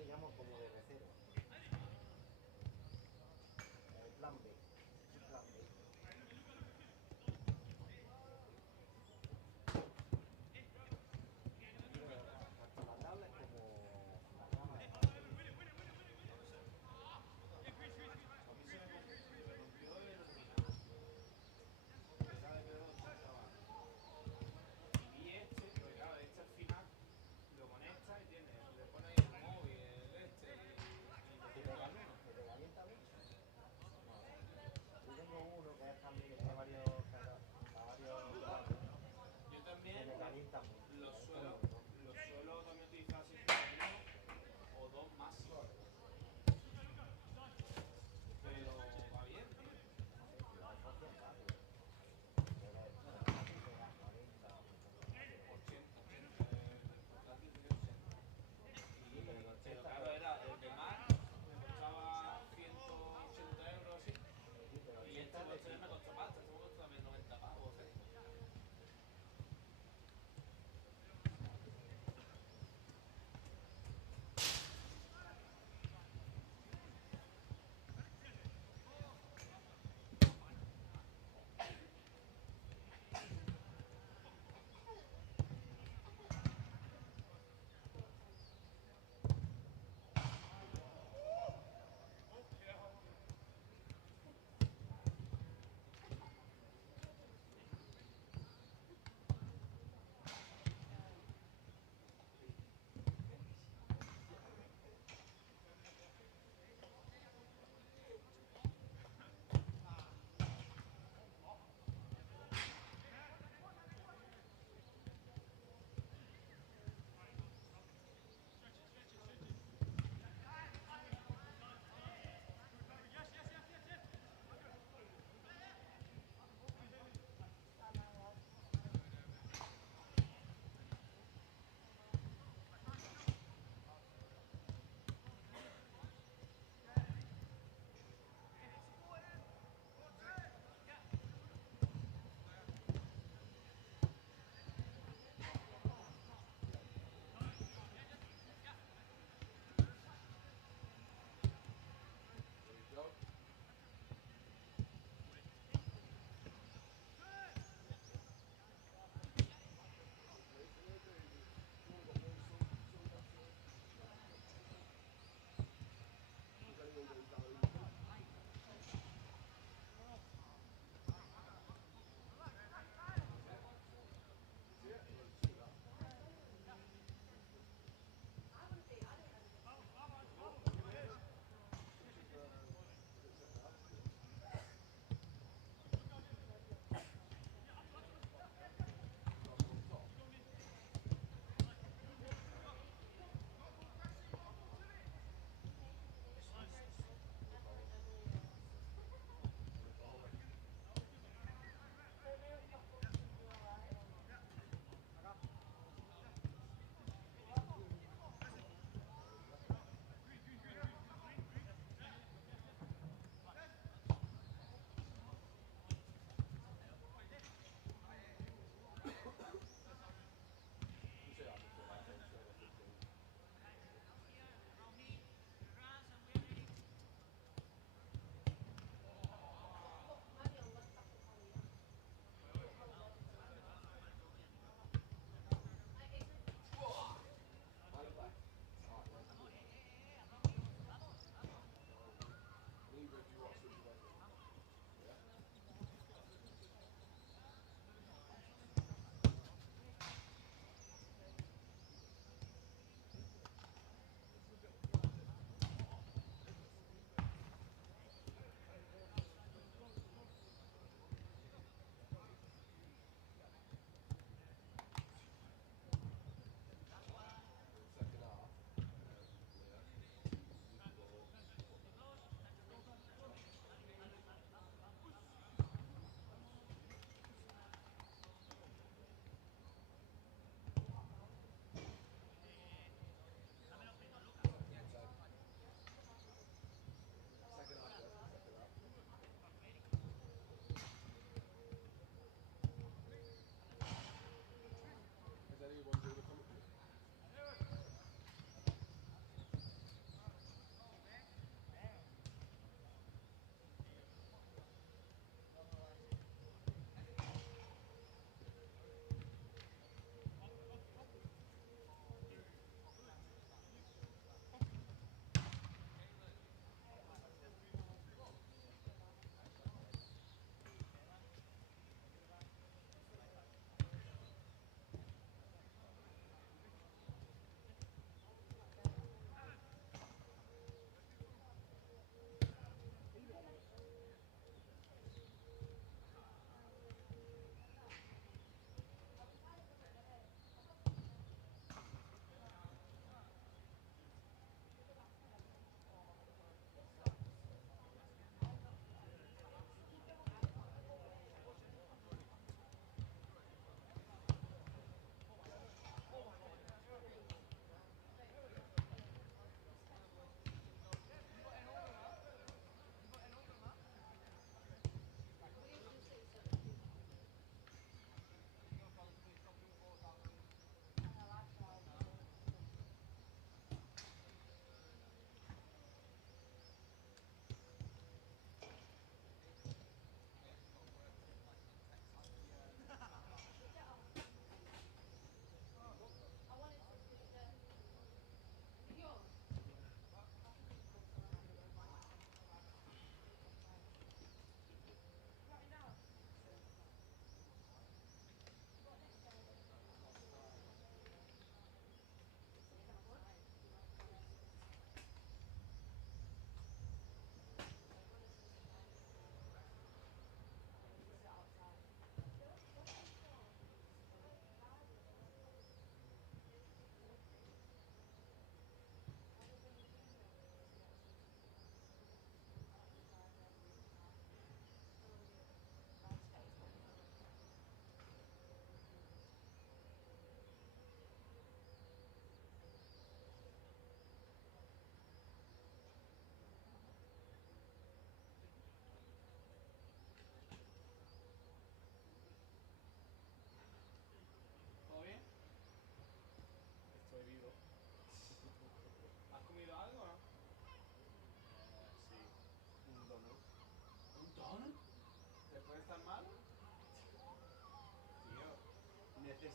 le llamo como de reserva. El plan B. El plan B. Hasta la tabla es como la cama de Pablo. A mí se me rompió el ordenador. Pensaba que no estaba. Y vi este, pero claro, este al final lo conectas y tienes, le pones el móvil, el este y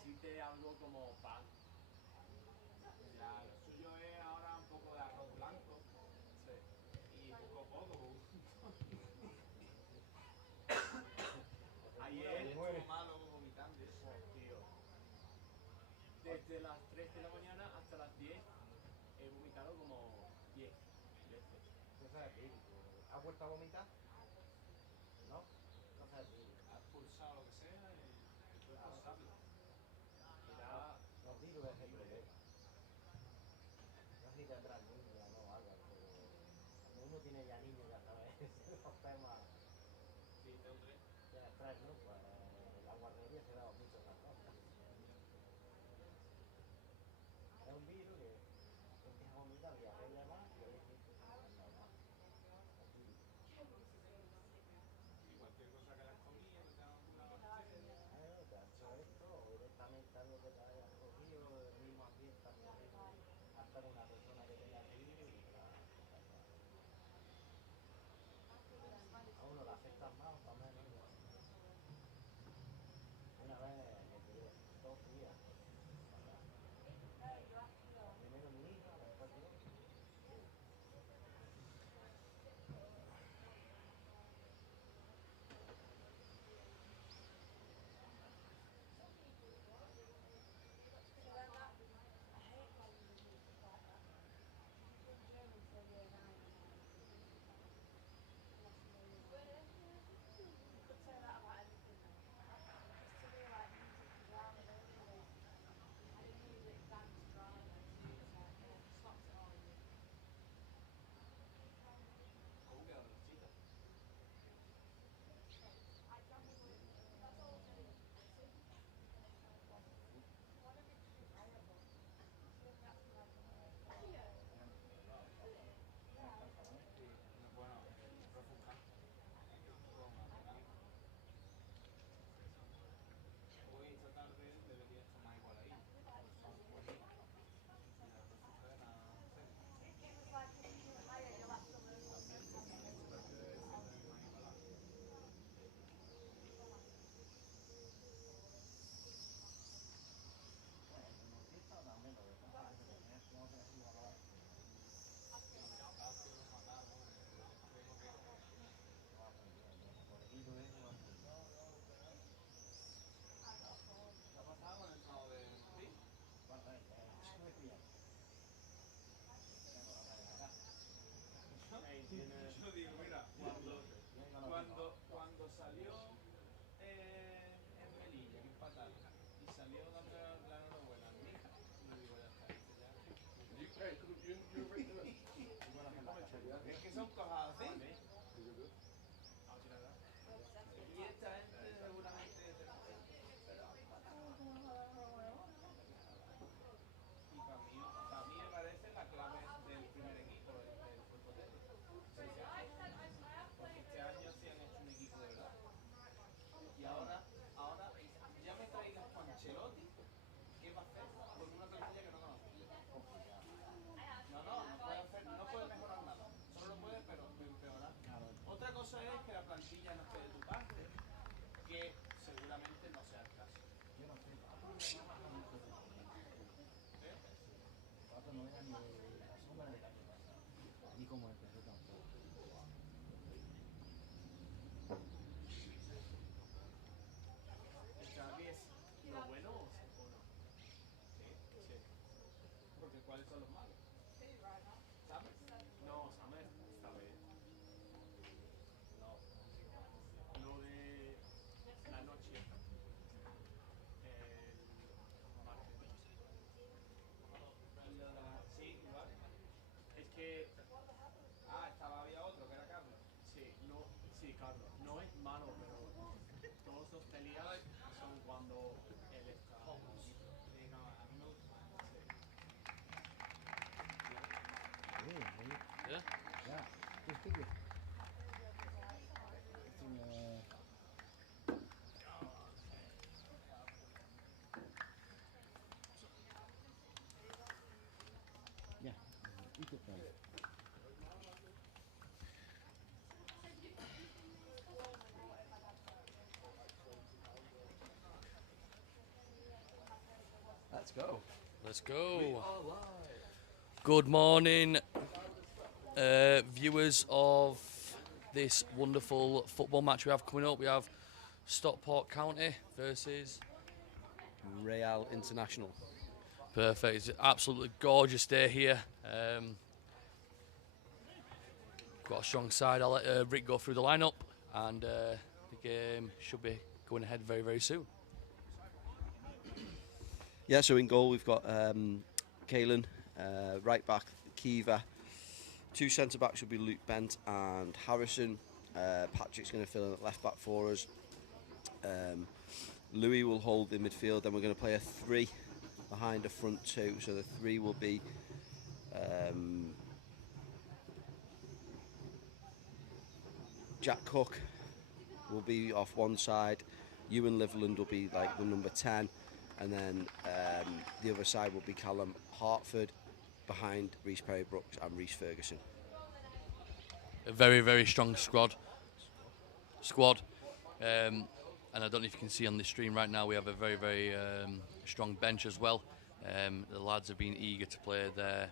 necesite algo como pan. Ya, lo suyo es ahora un poco de arroz blanco Sí. y poco a poco. Ayer Estuvo malo vomitando y eso. tío, desde las 3 de la mañana hasta las 10 he vomitado como 10 veces. Eso es típico. ¿Has vuelto a vomitar? ¿No? Eso es típico. Has pulsado lo que sea y el cuerpo sabe. Era Los virus es el horrible. problema. No sé si tendrás niños, no, Álvaro, pero cuando uno tiene ya niños ya sabes, los temas Sí, tengo 3. de estrés, ¿no? Pues la guardería se da mucho esas cosas. Es un virus que empieza a vomitar y a más y ahí sí que es normal. Es típico. Y cualquier cosa que hayas comido, que te haga alguna bacteria. Te ha hecho esto o directamente algo que te hayas cogido del mismo ambiente también hasta una persona que tenga el virus y a uno le afecta más o menos. Una vez me tiré 2 días. Primero mi hija, después yo. ¿Cómo quedaron las chicas? Bueno, refrescante. Con aguacate. Hoy esta tarde debería estar más igual ahí. Con sal, buenísimo. Y la refrescante seca. También ese partido debe ser también más igualado. Ha sido los matamos en el extremo que es. Por el virus ese va muy bien. ¿Qué ha pasado con el trabajo de Madrid? Bueno, muy bien. Tengo la madre acá. Yo digo, mira, cuando salió en Melilla, que empataron, y salió dando la enhorabuena a mi hija, yo digo, ya está, este ya. Es que son cosas así. Y esta gente seguramente pero han empatado. Y para mí me parece la clave del primer equipo, del fútbol de ellos. Porque este año sí han hecho un equipo de verdad. Y ahora ya me traigas con Ancelotti, ¿qué va a hacer con una plantilla que no conoce? No puede mejorar nada. Solo lo puede, pero empeorar. Otra cosa es que la plantilla no esté de tu parte, que seguramente no sea el caso. Yo no sé, ¿Eh? Pato no era ni la sombra del año pasado, ni como empezó tampoco. ¿El Xavi es lo bueno o no? Sí. Sí. Porque ¿cuáles son los malos? ¿Sabes? No, Samer está bien. No. Lo de la noche, el martes. Y lo de sí, igual. Es que, Había otro que era Carlos. sí, Carlos, no es malo, pero todos los peleas son cuando él está. Sí, no, a mí me gusta más. Yeah, just pick it. Yeah, eat it then. Let's go. Let's go. Good morning, viewers of this wonderful football match we have coming up. We have Stockport County versus Real International. Perfect. It's an absolutely gorgeous day here. Got a strong side. I'll let Rick go through the lineup, and the game should be going ahead very, very soon. Yeah, so in goal we've got Kalen, right back Kiva. Two centre backs will be Luke Bent and Harrison. Patrick's going to fill in at left back for us. Louis will hold the midfield. Then we're going to play a 3 behind a front 2. So the 3 will be Jack Cook will be off one side. Ewan Liverland will be like the number 10. And then the other side will be Callum Hartford behind Reece Perry-Brooks and Reece Ferguson. A very, very strong squad. And I don't know if you can see on the stream right now, we have a very, very strong bench as well. The lads have been eager to play their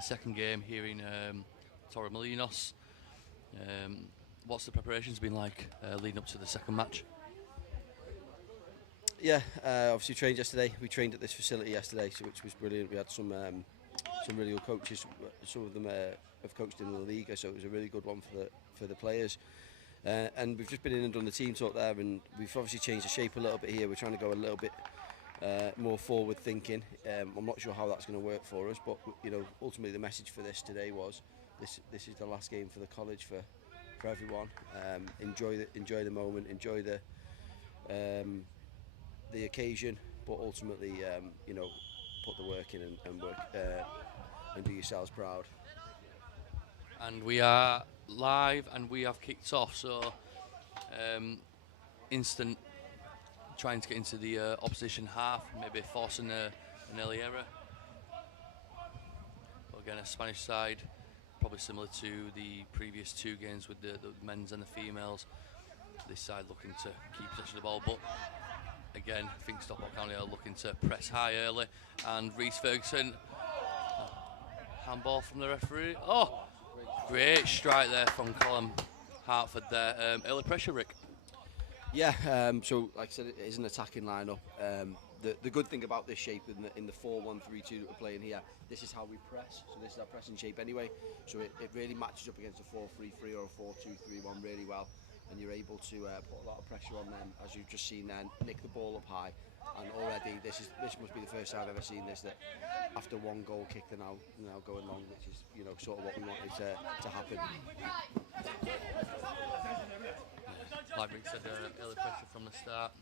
second game here in Torremolinos. What's the preparations been like leading up to the second match? Yeah, obviously trained yesterday. We trained at this facility yesterday, which was brilliant. We had some really good coaches. Some of them have coached in the Liga, so it was a really good one for the players. And we've just been in and done the team talk there, and we've obviously changed the shape a little bit here. We're trying to go a little bit more forward thinking. I'm not sure how that's going to work for us, but ultimately the message for this today was this is the last game for the college for everyone. Enjoy the moment, enjoy the occasion, but ultimately put the work in and work and do yourselves proud. And we are live and we have kicked off, so instant trying to get into the opposition half, maybe forcing an early error. But again, a Spanish side, probably similar to the previous 2 games with the men's and the females. This side looking to keep possession of the ball, but again, I think Stockport County are looking to press high early, and Reece Ferguson, handball from the referee. Oh, great strike there from Colin Hartford there. Early pressure, Rick. Yeah, so like I said, it is an attacking lineup. The good thing about this shape in the 4-1-3-2 that we're playing here, this is how we press. So this is our pressing shape anyway. So it really matches up against a 4-3-3 or a 4-2-3-1 really well. And you're able to put a lot of pressure on them, as you've just seen then, nick the ball up high. And already, this must be the first time I've ever seen this, that after 1 goal kick, they're now going long, which is sort of what we wanted to happen. Like Rick said, early pressure from the start.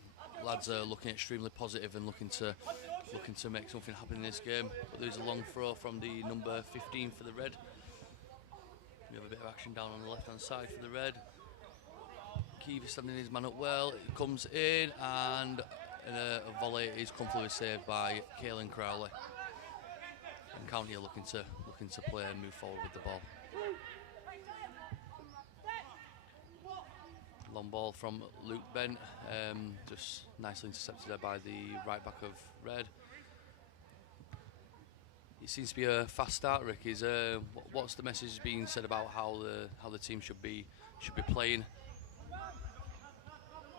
Lads are looking extremely positive and looking to make something happen in this game. But there's a long throw from the number 15 for the red. We have a bit of action down on the left-hand side for the red. Kiva standing his man up well. It comes in, and a volley is comfortably saved by Caelan Crowley. And County are looking to play and move forward with the ball. Long ball from Luke Bent, just nicely intercepted there by the right back of red. It seems to be a fast start, Rick. What's the message being said about how the team should be playing?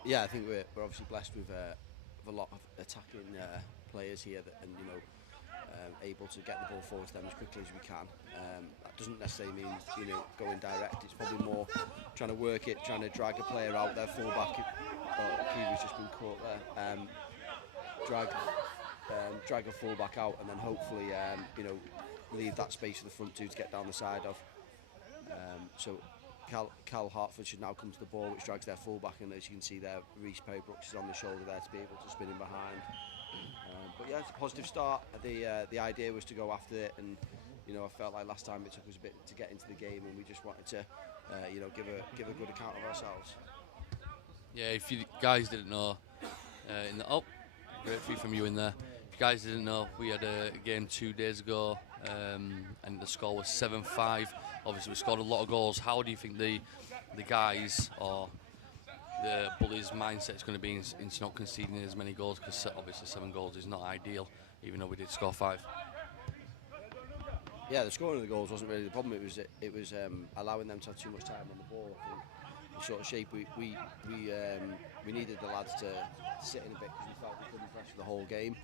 Yeah, I think we're obviously blessed with a lot of attacking players here and able to get the ball forward to them as quickly as we can. That doesn't necessarily mean going direct. It's probably more trying to work it, trying to drag a player out there, full back. Kiva's just been caught there. Drag a full back out, and then hopefully leave that space for the front 2 to get down the side of. So Cal Hartford should now come to the ball, which drags their full back, and as you can see there, Reece Perry-Brooks is on the shoulder there to be able to spin him behind. But yeah, it's a positive start. The idea was to go after it, and I felt like last time it took us a bit to get into the game, and we just wanted to give a good account of ourselves. Yeah, if you guys didn't know, great free from you in there. If you guys didn't know, we had a game 2 days ago, and the score was 7-5. Obviously, we scored a lot of goals. How do you think the guys or the Bullies' mindset is going to be in not conceding as many goals? Because obviously 7 goals is not ideal. even though we did score 5. Yeah, the scoring of the goals wasn't really the problem. It was allowing them to have too much time on the ball. I think the sort of shape we needed the lads to sit in a bit because we felt we couldn't press for the whole game.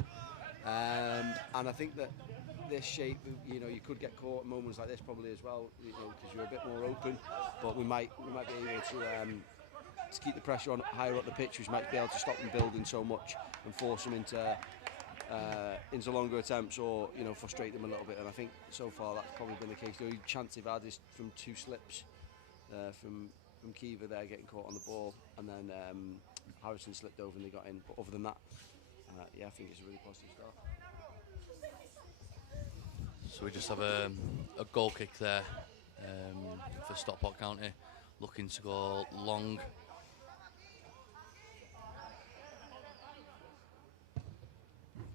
And I think that this shape, you know, you could get caught in moments like this probably as well, you know, because you're a bit more open. But we might be able to keep the pressure on higher up the pitch, which might be able to stop them building so much and force them into longer attempts, or, you know, frustrate them a little bit. And I think so far that's probably been the case. The only chance they've had is from 2 slips from Kiva there getting caught on the ball, and then Harrison slipped over and they got in. But other than that, yeah, I think it's a really positive start. So we just have a goal kick there for Stockport County, looking to go long.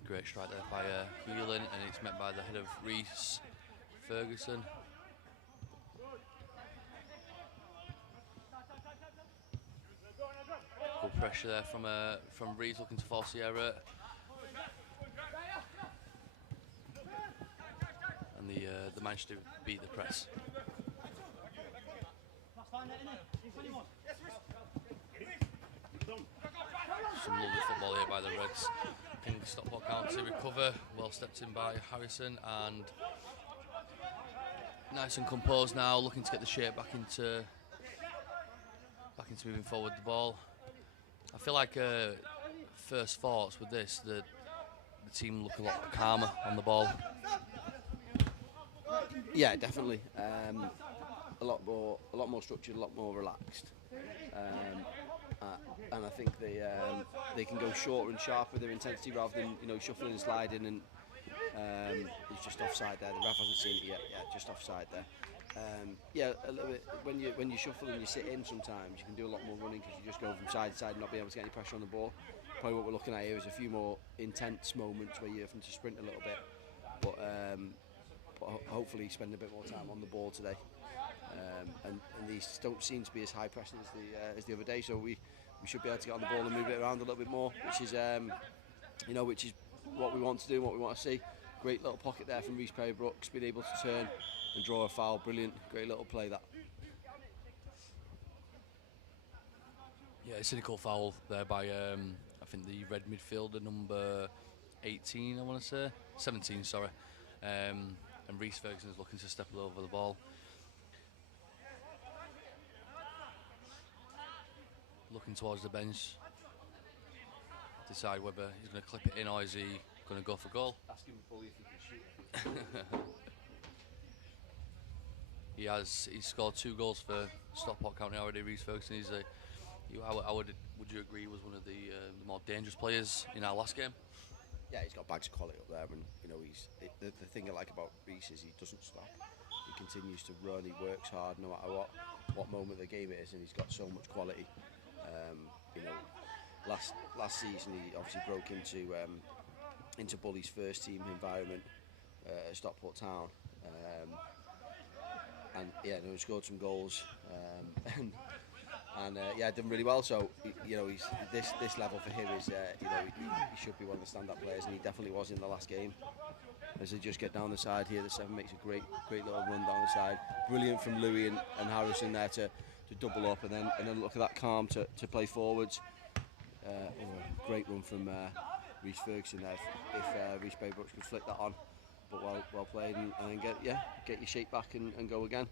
Great strike there by Heelan, and it's met by the head of Reese Ferguson. Good pressure there from Reese, looking to force the error. And the managed to beat the press. Some lovely football here by the Reds. I think Stockport County recover, well stepped in by Harrison, and nice and composed now, looking to get the shape back into moving forward the ball. I feel like first thoughts with this, the team look a lot calmer on the ball. Yeah, definitely. A lot more structured, a lot more relaxed. And I think they can go shorter and sharper with their intensity rather than, you know, shuffling and sliding. And he's just offside there. The ref hasn't seen it yet. Yeah, just offside there. Yeah, a little bit. When you shuffle and you sit in, sometimes you can do a lot more running because you just go from side to side and not be able to get any pressure on the ball. Probably what we're looking at here is a few more intense moments where you're having to sprint a little bit, but hopefully spend a bit more time on the ball today. And these don't seem to be as high pressing as the other day, so we should be able to get on the ball and move it around a little bit more, which is which is what we want to do, what we want to see. Great little pocket there from Reece Perry-Brooks, being able to turn and draw a foul. Brilliant, great little play that. Yeah, a cynical foul there by I think the red midfielder, number 18, I want to say 17, sorry. And Reece Ferguson is looking to step over the ball. Looking towards the bench, decide whether he's going to clip it in or is he going to go for goal. Ask him fully if he can shoot. He's scored 2 goals for Stockport County already. Reece Ferguson is would you agree was one of the more dangerous players in our last game? Yeah, he's got bags of quality up there, and you know the thing I like about Reece is he doesn't stop. He continues to run. He works hard no matter what moment of the game it is, and he's got so much quality. You know, last season he obviously broke into Bully's first team environment at Stockport Town, and yeah, he scored some goals, and yeah, done really well. So you know, he's this level for him is you know, he should be one of the stand-up players, and he definitely was in the last game. As they just get down the side here, the 7 makes a great little run down the side. Brilliant from Louis and Harrison there to double up, and then look at that calm to play forwards. Great run from Reece Ferguson there. If Reece Perry-Brooks could flick that on, but well played, and then get your shape back and go again.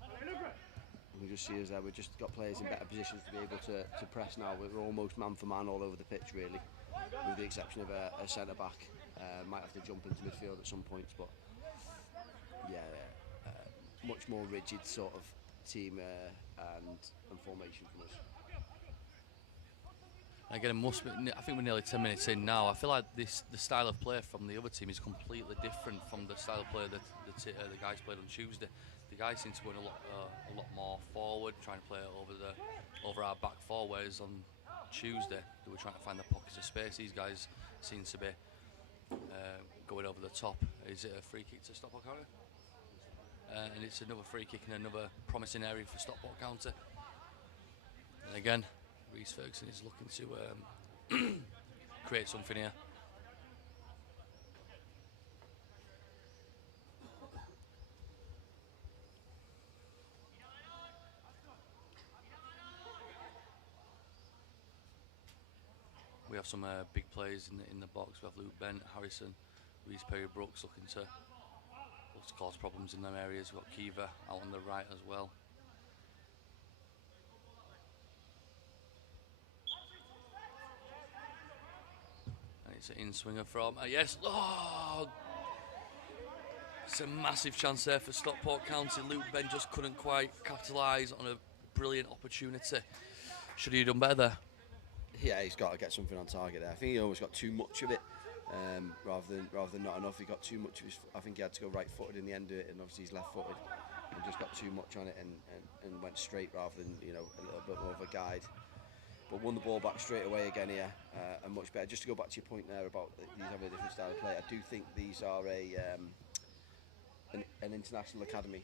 We just see as we've just got players in better positions to be able to press now. We're almost man for man all over the pitch, really, with the exception of a centre back. Might have to jump into midfield at some points, but yeah, much more rigid sort of team and formation from us. Again, I think we're nearly 10 minutes in now. I feel like the style of play from the other team is completely different from the style of play that the guys played on Tuesday. The guys seem to go a lot more forward, trying to play over our back four, whereas on Tuesday they were trying to find the pockets of space. These guys seem to be going over the top. Is it a free kick to Stockport County? And it's another free kick in another promising area for Stockport County. And again, Reece Ferguson is looking to create something here. have some big players in the box. We have Luke Bent, Harrison, Reece Perry-Brooks looking to cause problems in them areas. We've got Kiva out on the right as well. And it's an in-swinger from, yes, oh! It's a massive chance there for Stockport County. Luke Bent just couldn't quite capitalise on a brilliant opportunity. Should he have done better there? Yeah, he's got to get something on target there. I think he almost got too much of it. Rather than not enough. He got too much of his. I think he had to go right-footed in the end of it, and obviously he's left-footed, and just got too much on it and went straight rather than a little bit more of a guide. But won the ball back straight away again here, and much better. Just to go back to your point there about these having a different style of play, I do think these are an international academy.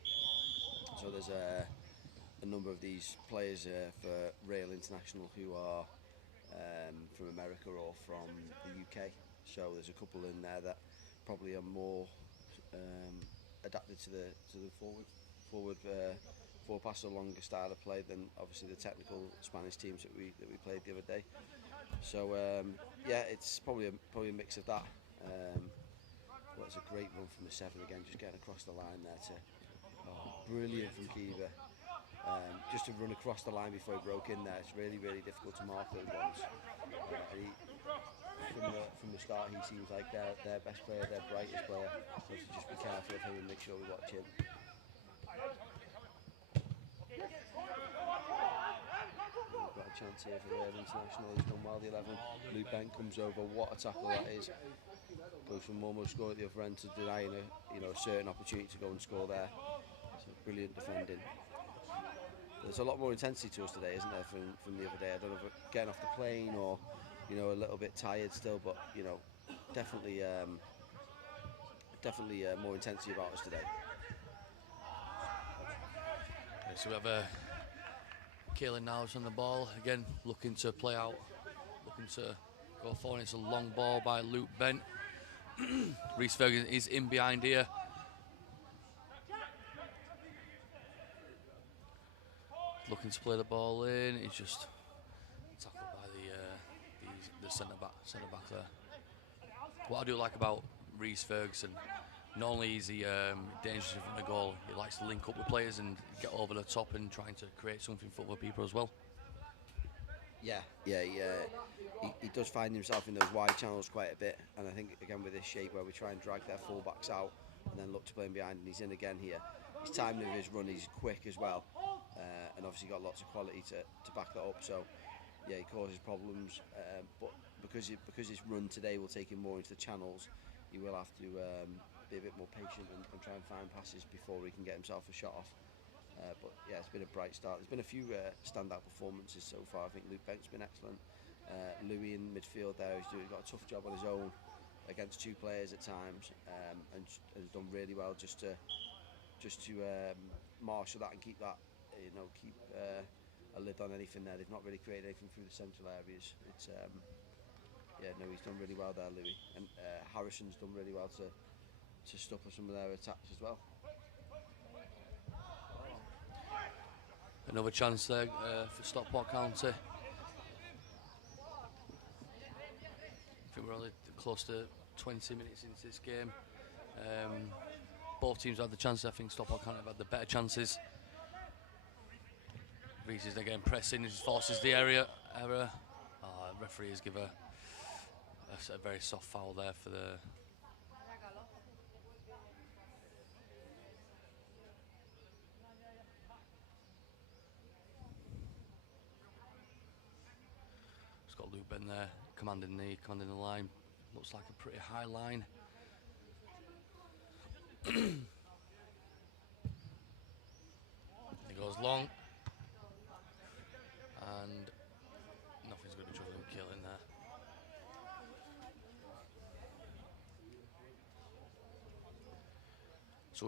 So there's a number of these players for Rail International who are from America or from the UK. So there's a couple in there that probably are more adapted to the forward pass or longer style of play than obviously the technical Spanish teams that we played the other day. So yeah, it's probably a mix of that. Well, it's a great run from the 7 again, just getting across the line there brilliant from Kiva. Just to run across the line before he broke in there, it's really difficult to mark those ones. And from the start, he seems like their best player, their brightest player. So just be careful of him and make sure we watch him. We've got a chance here for the Rail International. He's done well, the 11. Luke Bent comes over. What a tackle that is! Goes from almost score at the other end to denying a certain opportunity to go and score there. So brilliant defending. There's a lot more intensity to us today, isn't there, from the other day? I don't know if we're getting off the plane or, a little bit tired still, but, definitely more intensity about us today. Okay, so we have Kaelin Niles on the ball, again, looking to play out, looking to go forward. It's a long ball by Luke Bent. Reece Ferguson is in behind here. Looking to play the ball in. He's just tackled by the centre back there. What I do like about Reece Ferguson, not only is he dangerous in front of goal, he likes to link up with players and get over the top and trying to create something for other people as well. Yeah, he does find himself in those wide channels quite a bit, and I think again with this shape where we try and drag their full-backs out and then look to play him behind, and he's in again here. His timing of his run is quick as well, and obviously got lots of quality to back that up. So yeah, he causes problems, but because his run today will take him more into the channels, he will have to be a bit more patient and try and find passes before he can get himself a shot off. But yeah, it's been a bright start. There's been a few standout performances so far. I think Luke Bent's been excellent. Louis in midfield there, he's got a tough job on his own against 2 players at times, and has done really well just to marshal that and keep that, keep a lid on anything there. They've not really created anything through the central areas. It's he's done really well there, Louis, and Harrison's done really well to stop some of their attacks as well. Another chance there for Stockport County. I think we're only close to 20 minutes into this game. Both teams have had the chances. I think Stockport County have had the better chances. Reece is again pressing, he forces the error. Referees give a very soft foul there for the... Got Luke Bent there, commanding the line. Looks like a pretty high line. It goes long, and nothing's going to be trouble with Kaelin there. So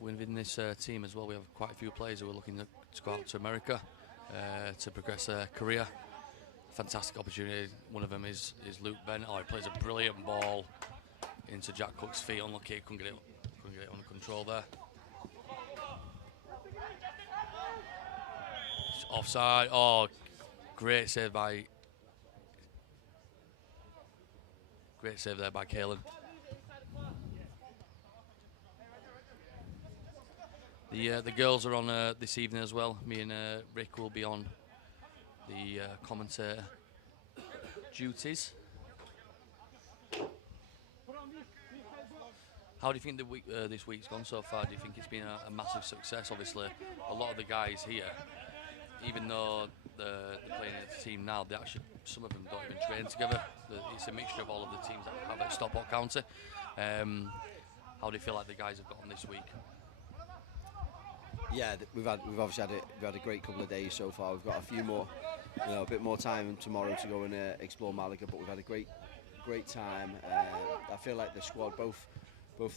within this team as well, we have quite a few players who are looking to go out to America to progress their career. Fantastic opportunity. One of them is Luke Bent. He plays a brilliant ball into Jack Cook's feet. Unlucky, couldn't get it under control there. It's offside. Oh, great save by Great save there by Kalen. The girls are on this evening as well. Me and Rick will be on the commentator duties. How do you think the week, this week's gone so far? Do you think it's been a massive success? Obviously, a lot of the guys here, even though they're playing as a team now, they actually, some of them don't even train together. It's a mixture of all of the teams that we have at Stockport County. How do you feel like the guys have got on this week? Yeah, we've obviously had a great couple of days so far. We've got a few more, a bit more time tomorrow to go and explore Malaga. But we've had a great time. I feel like the squad, both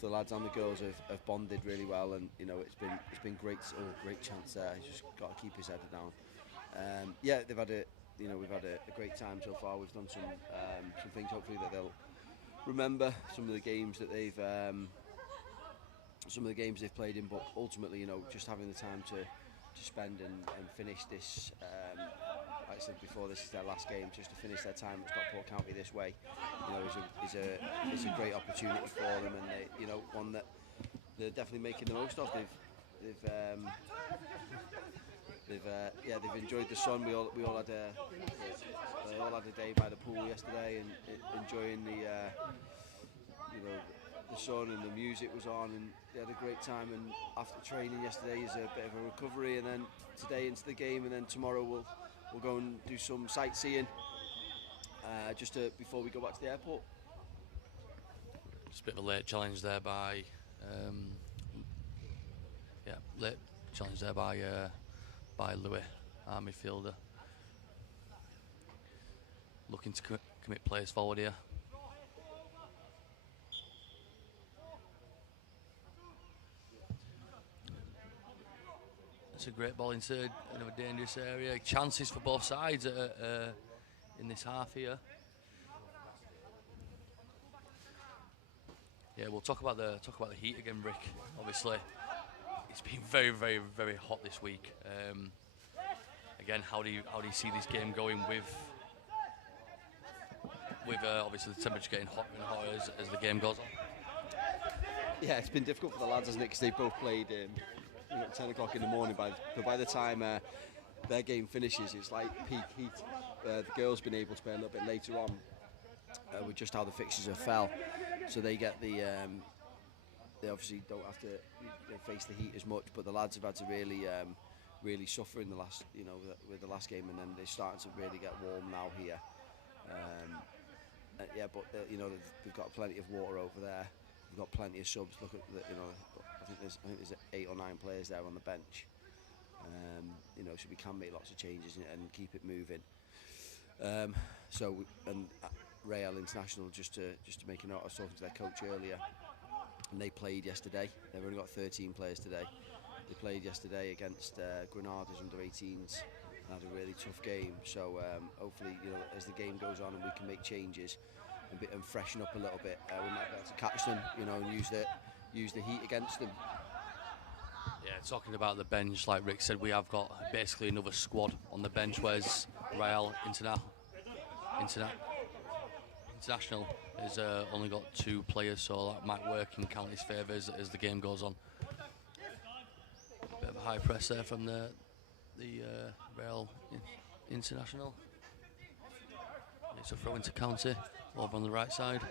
the lads and the girls, have bonded really well, and it's been great. Great chance there. He's just got to keep his head down. Yeah, we've had a great time so far. We've done some things hopefully that they'll remember, some of the games that they've played in, but ultimately, just having the time to spend and finish this, like I said before, this is their last game, just to finish their time at Stockport County this way, is a great opportunity for them, and they, one that they're definitely making the most of. They've enjoyed the sun. We all had a day by the pool yesterday, and enjoying the sun, and the music was on, and they had a great time. And after training yesterday is a bit of a recovery, and then today into the game, and then tomorrow we'll go and do some sightseeing before we go back to the airport. Just a bit of a late challenge there by Louis, our midfielder, looking to commit players forward here. It's a great ball into a dangerous area. Chances for both sides in this half here. Yeah, we'll talk about the heat again, Rick. Obviously, it's been very, very, very hot this week. Again, how do you see this game going with obviously the temperature getting hotter and hotter as the game goes on? Yeah, it's been difficult for the lads, hasn't it? Because they both played at 10 o'clock in the morning. By the time their game finishes, it's like peak heat. The girls been able to play a little bit later on with just how the fixtures have fell, so they get they obviously don't have to face the heat as much. But the lads have had to really suffer in the last with the last game, and then they're starting to really get warm now here. They've got plenty of water over there. We've got plenty of subs. Look at I think there's 8 or 9 players there on the bench. So we can make lots of changes and keep it moving. Real International, just to make a note, I was talking to their coach earlier, and they played yesterday. They've only got 13 players today. They played yesterday against Granada's under-18s and had a really tough game. So hopefully, as the game goes on and we can make changes and freshen up a little bit, we might be able to catch them, and use the heat against them. Yeah, talking about the bench, like Rick said, we have got basically another squad on the bench, whereas Real International has only got 2 players, so that might work in County's favour as the game goes on. Bit of a high press there from the Real International. It's a throw into County over on the right side.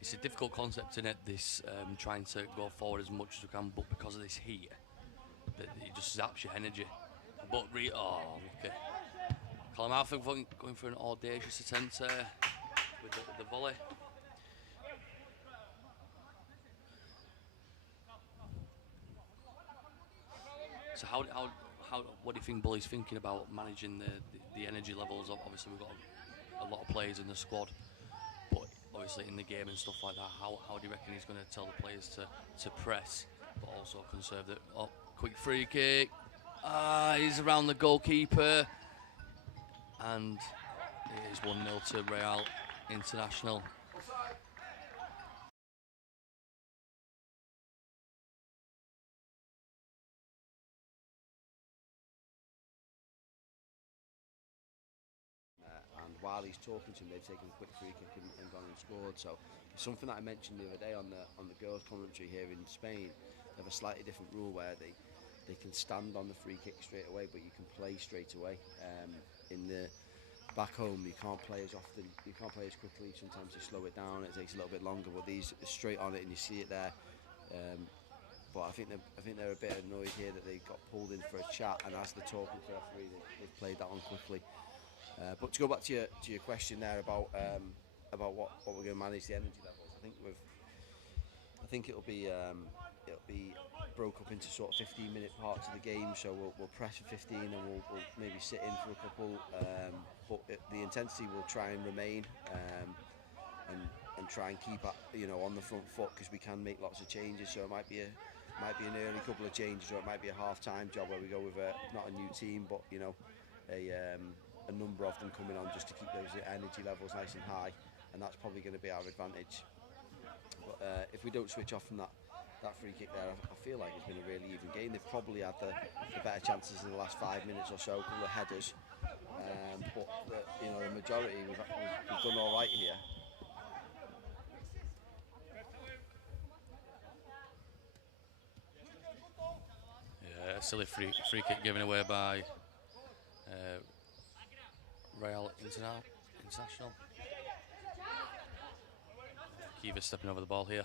It's a difficult concept, isn't it, this trying to go forward as much as we can, but because of this heat, it just zaps your energy. But look at Callum Arthur going for an audacious attempt with the volley. So what do you think Bully's thinking about managing the energy levels? Obviously we've got a lot of players in the squad, but obviously in the game and stuff like that, how do you reckon he's going to tell the players to press, but also conserve it? Quick free kick. He's around the goalkeeper, and it is 1-0 to Real International. while he's talking to him, they've taken a quick free kick and gone and scored. So it's something that I mentioned the other day on the girls' commentary here in Spain. They have a slightly different rule where they can stand on the free kick straight away, but you can play straight away. In the back home, you can't play as often, you can't play as quickly. Sometimes you slow it down, it takes a little bit longer. But these are straight on it, and you see it there. But I think they're a bit annoyed here that they got pulled in for a chat, and as they're talking to the referee, they've played that on quickly. But to go back to your question there about what we're going to manage the energy levels, I think it'll be broke up into sort of 15-minute parts of the game. So we'll press for 15, and we'll maybe sit in for a couple. But the intensity will try and remain, and try and keep on the front foot, because we can make lots of changes. So it might be an early couple of changes, or it might be a half-time job where we go with not a new team, but a number of them coming on just to keep those energy levels nice and high, and that's probably going to be our advantage. But if we don't switch off from that free kick there, I feel like it's been a really even game. They've probably had the better chances in the last 5 minutes or so, a couple of headers, but the majority we've done all right here. Yeah, a silly free kick given away by Real International. Kiva stepping over the ball here.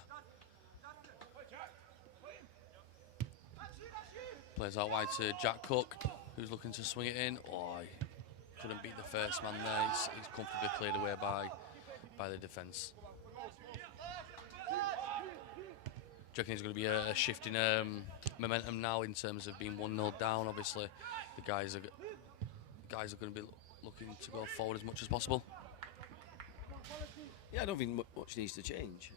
Plays out wide to Jack Cook, who's looking to swing it in. Oh, he couldn't beat the first man there. He's comfortably cleared away by the defence. Do you reckon there's going to be a shift in momentum now in terms of being 1-0 down? Obviously, the guys are going to be looking to go forward as much as possible. Yeah, I don't think much needs to change.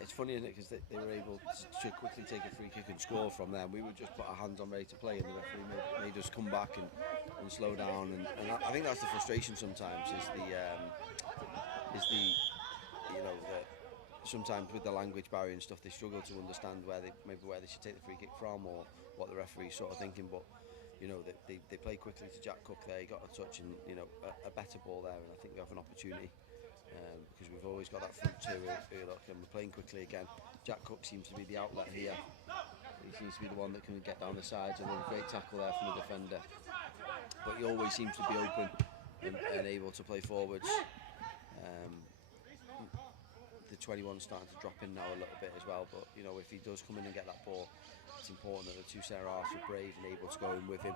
It's funny, isn't it? Because they were able to quickly take a free kick and score from there. We would just put our hands on ready to play, and the referee made us come back and slow down. And I think that's the frustration sometimes. Sometimes with the language barrier and stuff, they struggle to understand where they should take the free kick from, or what the referee's sort of thinking. But they play quickly to Jack Cook there. He got a touch and a better ball there, and I think we have an opportunity. Because we've always got that front two, and we're playing quickly again. Jack Cook seems to be the outlet here. He seems to be the one that can get down the sides, and then a great tackle there from the defender. But he always seems to be open and able to play forwards. The 21's starting to drop in now a little bit as well, but if he does come in and get that ball, it's important that the two centre-halves are brave and able to go in with him,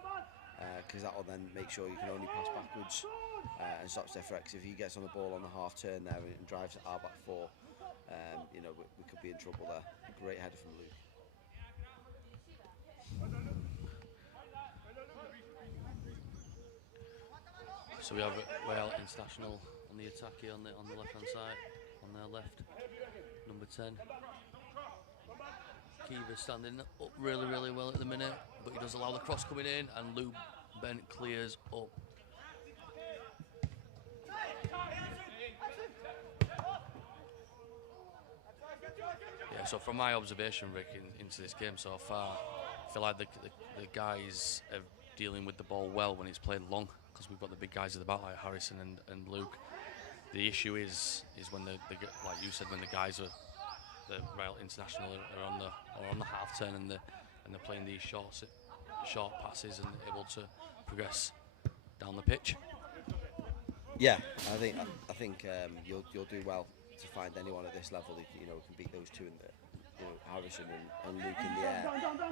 because that will then make sure you can only pass backwards. And stops their threat. If he gets on the ball on the half turn there and drives at our back four, we could be in trouble there. A great header from Luke. So we have Real International on the attack here on the left hand side, on their left, number 10. Kiva standing up really well at the minute, but he does allow the cross coming in, and Luke Bent clears up. So from my observation, Rick, into this game so far, I feel like the guys are dealing with the ball well when it's played long, because we've got the big guys at the back like Harrison and Luke. The issue is when like you said, when the guys are the Real International are on the half turn and they're playing these short passes and able to progress down the pitch. Yeah, I think you'll do well to find anyone at this level who can beat those two in Harrison and Luke in the air,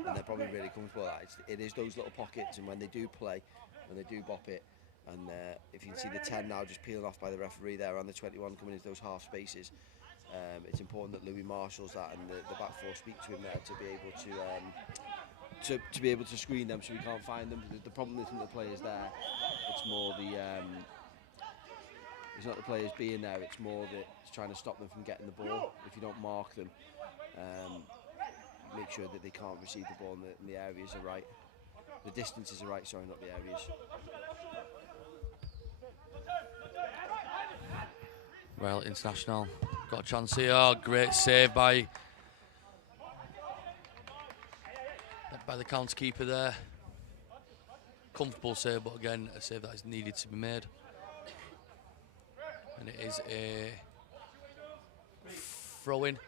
and they're probably really comfortable at that. It is those little pockets, and when they do play, when they do bop it, and if you can see the 10 now just peeling off by the referee there, and the 21 coming into those half spaces, it's important that Louis marshals that, and the back four speak to him there to be able to be able to screen them so we can't find them. The problem isn't the players there; it's more it's not the players being there, it's more that it's trying to stop them from getting the ball. If you don't mark them, make sure that they can't receive the ball and the areas are right. The distances are right, sorry, not the areas. Real International got a chance here. Great save by the counter keeper there. Comfortable save, but again, a save that is needed to be made. and it is a throw-in.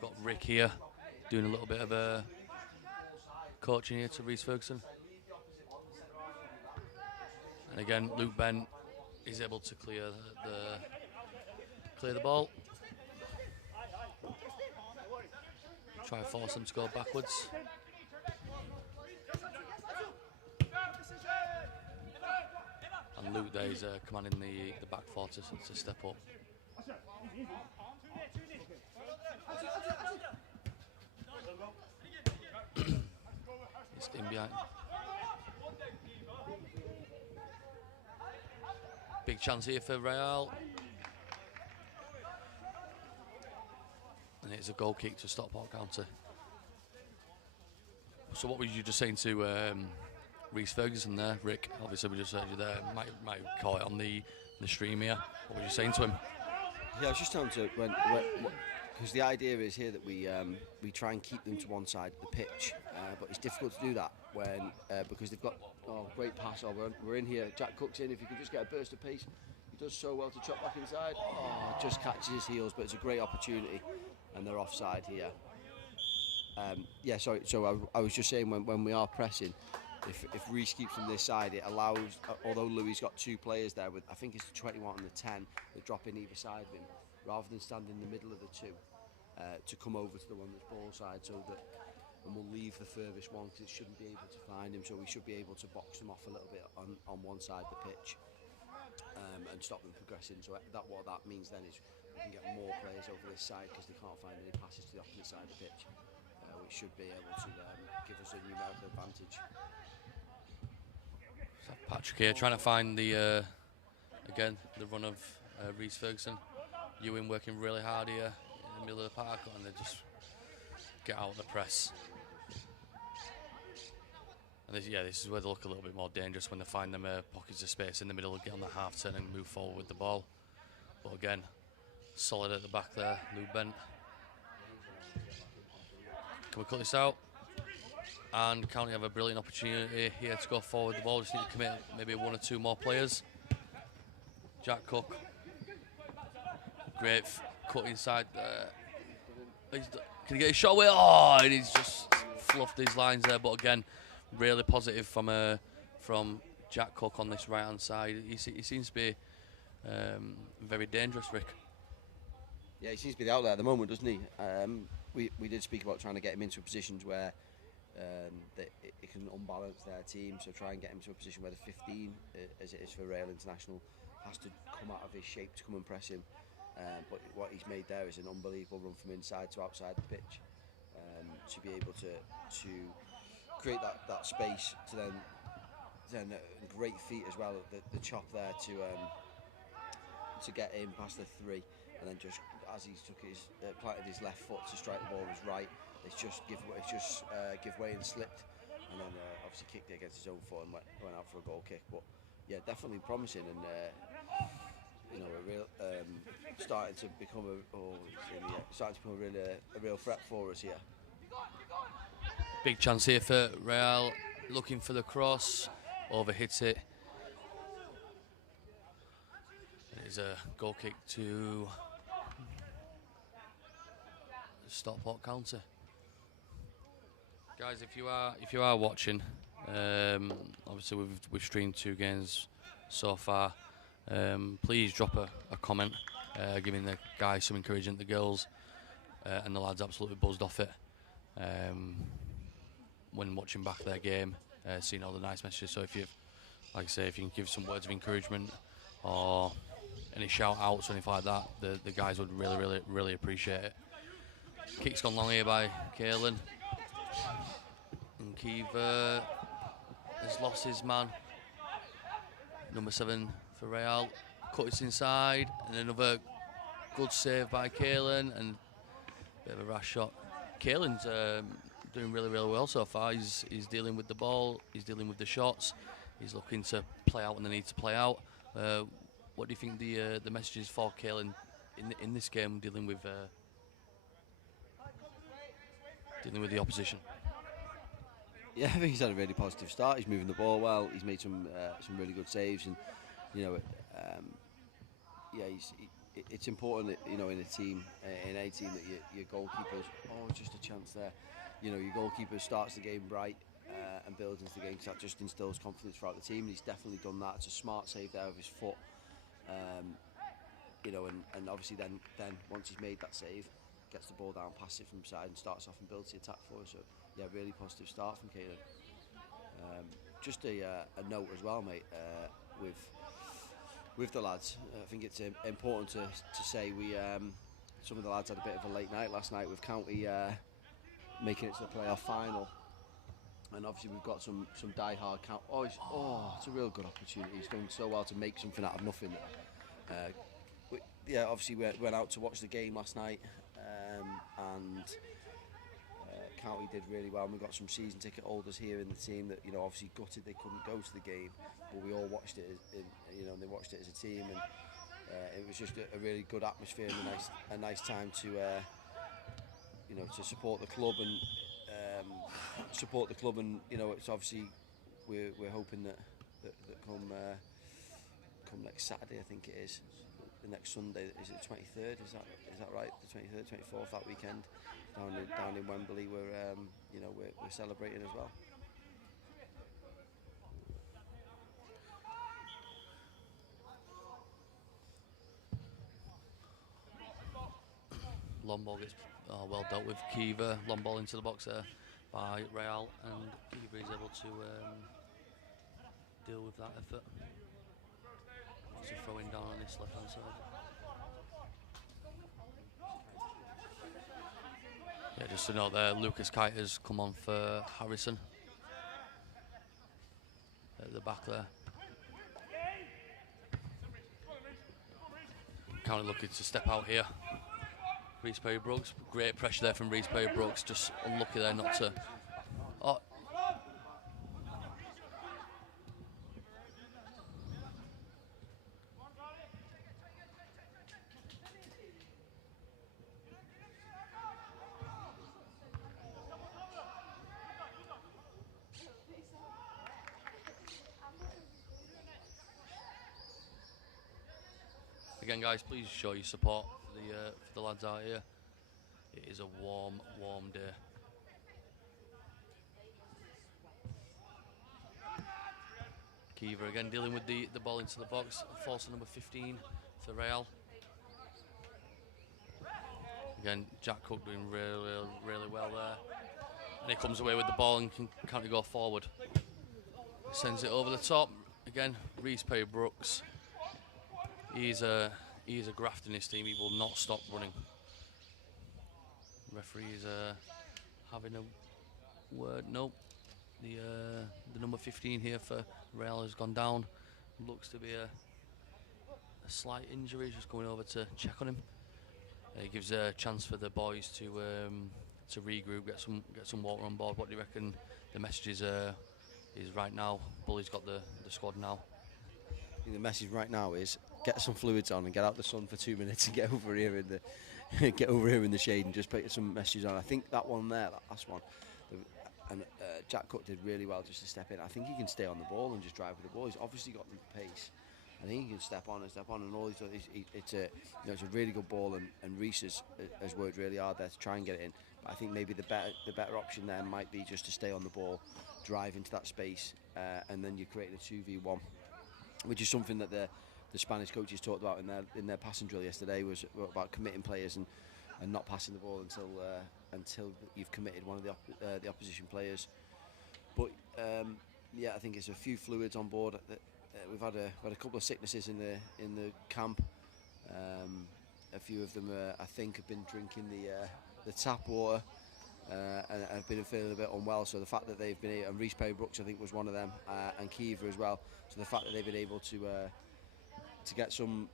Got Rick here doing a little bit of coaching here to Reece Ferguson. And again, Luke Bent is able to clear the ball. Try and force them to go backwards. And Luke there is commanding the back four to step up. It's in behind. Big chance here for Real. And it's a goal kick to Stockport County. So what were you just saying to Reece Ferguson there, Rick? Obviously we just heard you there. Might call it on the stream here. What were you saying to him? Yeah, I was just telling him to because the idea is here that we try and keep them to one side of the pitch, but it's difficult to do that when because they've got great pass. We're in here. Jack Cook's in. If you can just get a burst of pace, he does so well to chop back inside. Just catches his heels, but it's a great opportunity, and they're offside here. Yeah, sorry. So I was just saying when we are pressing, if Reece keeps from this side, it allows. Although Louis got two players there with, I think it's the 21 and the 10 that drop in either side of him, rather than stand in the middle of the two, to come over to the one that's ball side, so that, and we'll leave the furthest one because it shouldn't be able to find him. So we should be able to box them off a little bit on one side of the pitch, and stop them progressing. So what that means then is we can get more players over this side because they can't find any passes to the opposite side of the pitch, which should be able to give us a numerical advantage. So Patrick here trying to find the again the run of Reece Ferguson. Ewing working really hard here in the middle of the park, and they just get out of the press. And this is where they look a little bit more dangerous when they find them pockets of space in the middle, get on the half turn and move forward with the ball. But again, solid at the back there, Lou Bent. Can we cut this out? And County have a brilliant opportunity here to go forward with the ball. Just need to commit maybe one or two more players. Jack Cook. Great cut inside there. Can he get his shot away? Oh, and he's just fluffed his lines there. But again, really positive from Jack Cook on this right hand side. He seems to be very dangerous, Rick. Yeah, he seems to be the outlet at the moment, doesn't he? We did speak about trying to get him into positions where it can unbalance their team. So try and get him to a position where the 15, as it is for Rail International, has to come out of his shape to come and press him. But what he's made there is an unbelievable run from inside to outside the pitch, to be able to create that space to then great feet as well, the chop there to get in past the three, and then just as he's planted his left foot to strike the ball with his right, it's just give way and slipped, and then obviously kicked it against his own foot and went out for a goal kick. But yeah, definitely promising, and a real starting to become a real threat for us here. Big chance here for Real, looking for the cross, overhits it. It is a goal kick to Stockport County. Guys, if you are watching, obviously we've streamed 2 games so far. Please drop a comment, giving the guys some encouragement, the girls and the lads absolutely buzzed off it when watching back their game, seeing all the nice messages. So if you can give some words of encouragement or any shout outs or anything like that, the guys would really appreciate it. Kick's gone long here by Kaelin, and Kiva has lost his man, number 7 for Real. Cut it inside, and another good save by Kaelin, and a bit of a rash shot. Kaelin's doing really well so far. He's dealing with the ball, he's dealing with the shots, he's looking to play out when they need to play out. What do you think the message is for Kaelin in this game, dealing with the opposition? Yeah, I think he's had a really positive start. He's moving the ball well. He's made some really good saves, and you know, yeah, it's important that, you know, in a team, in a team, that your goalkeepers, just a chance there. You know, your goalkeeper starts the game bright and builds into the game, because that just instills confidence throughout the team. And he's definitely done that. It's a smart save there with his foot. You know, and obviously then once he's made that save, gets the ball down, passes it from side, and starts off and builds the attack for us. So yeah, really positive start from Caelan. Just a note as well, mate, with the lads. I think it's important to say we some of the lads had a bit of a late night last night with County making it to the playoff final, and obviously we've got some die-hard count. It's a real good opportunity. He's done so well to make something out of nothing. Yeah, obviously we went out to watch the game last night, and County did really well. And we've got some season ticket holders here in the team that, you know, obviously gutted they couldn't go to the game, but we all watched it, you know, and they watched it as a team, and it was just a really good atmosphere and a nice time to, you know, to support the club and you know, it's obviously we're hoping that come next Saturday, I think it is, the next Sunday, is it 23rd? Is that right? The 23rd, 24th, that weekend down in Wembley, we're you know, we're celebrating as well. Long ball gets well dealt with. Kiva, long ball into the box there by Real, and Kiva is able to deal with that effort. Obviously throwing down on this left hand side. Yeah, just to note there, Lucas Kite has come on for Harrison at the back there. County looking to step out here. Reece Perry-Brooks, great pressure there from Reece Perry-Brooks, just unlucky there not to... Oh. Again, guys, please show your support for the lads out here. It is a warm day. Kiva again dealing with the ball into the box. Force number 15 for Real. Again, Jack Cook doing really well there. And he comes away with the ball and can't go forward. Sends it over the top. Again, Reece Perry-Brooks. He's a graft in this team. He will not stop running. Referee is having a word. Nope. The number 15 here for Real has gone down. Looks to be a slight injury. Just going over to check on him. It gives a chance for the boys to regroup, get some water on board. What do you reckon the message is right now? Bully's got the squad now. I think the message right now is get some fluids on and get out the sun for 2 minutes and get over here in the shade and just put some messages on. I think that one there, that last one, and Jack Cook did really well just to step in. I think he can stay on the ball and just drive with the ball. He's obviously got the pace. I think he can step on, and all he's done it's a really good ball, and Reece has worked really hard there to try and get it in. But I think maybe the better option there might be just to stay on the ball, drive into that space, and then you're creating a 2v1, which is something that the Spanish coaches talked about in their passing drill yesterday, was about committing players and not passing the ball until you've committed one of the opposition players. But yeah, I think it's a few fluids on board. We've had a couple of sicknesses in the camp. A few of them, I think, have been drinking the tap water and have been feeling a bit unwell. So the fact that they've been able, and Reece Perry-Brooks, I think, was one of them, and Kiva as well. So the fact that they've been able to get some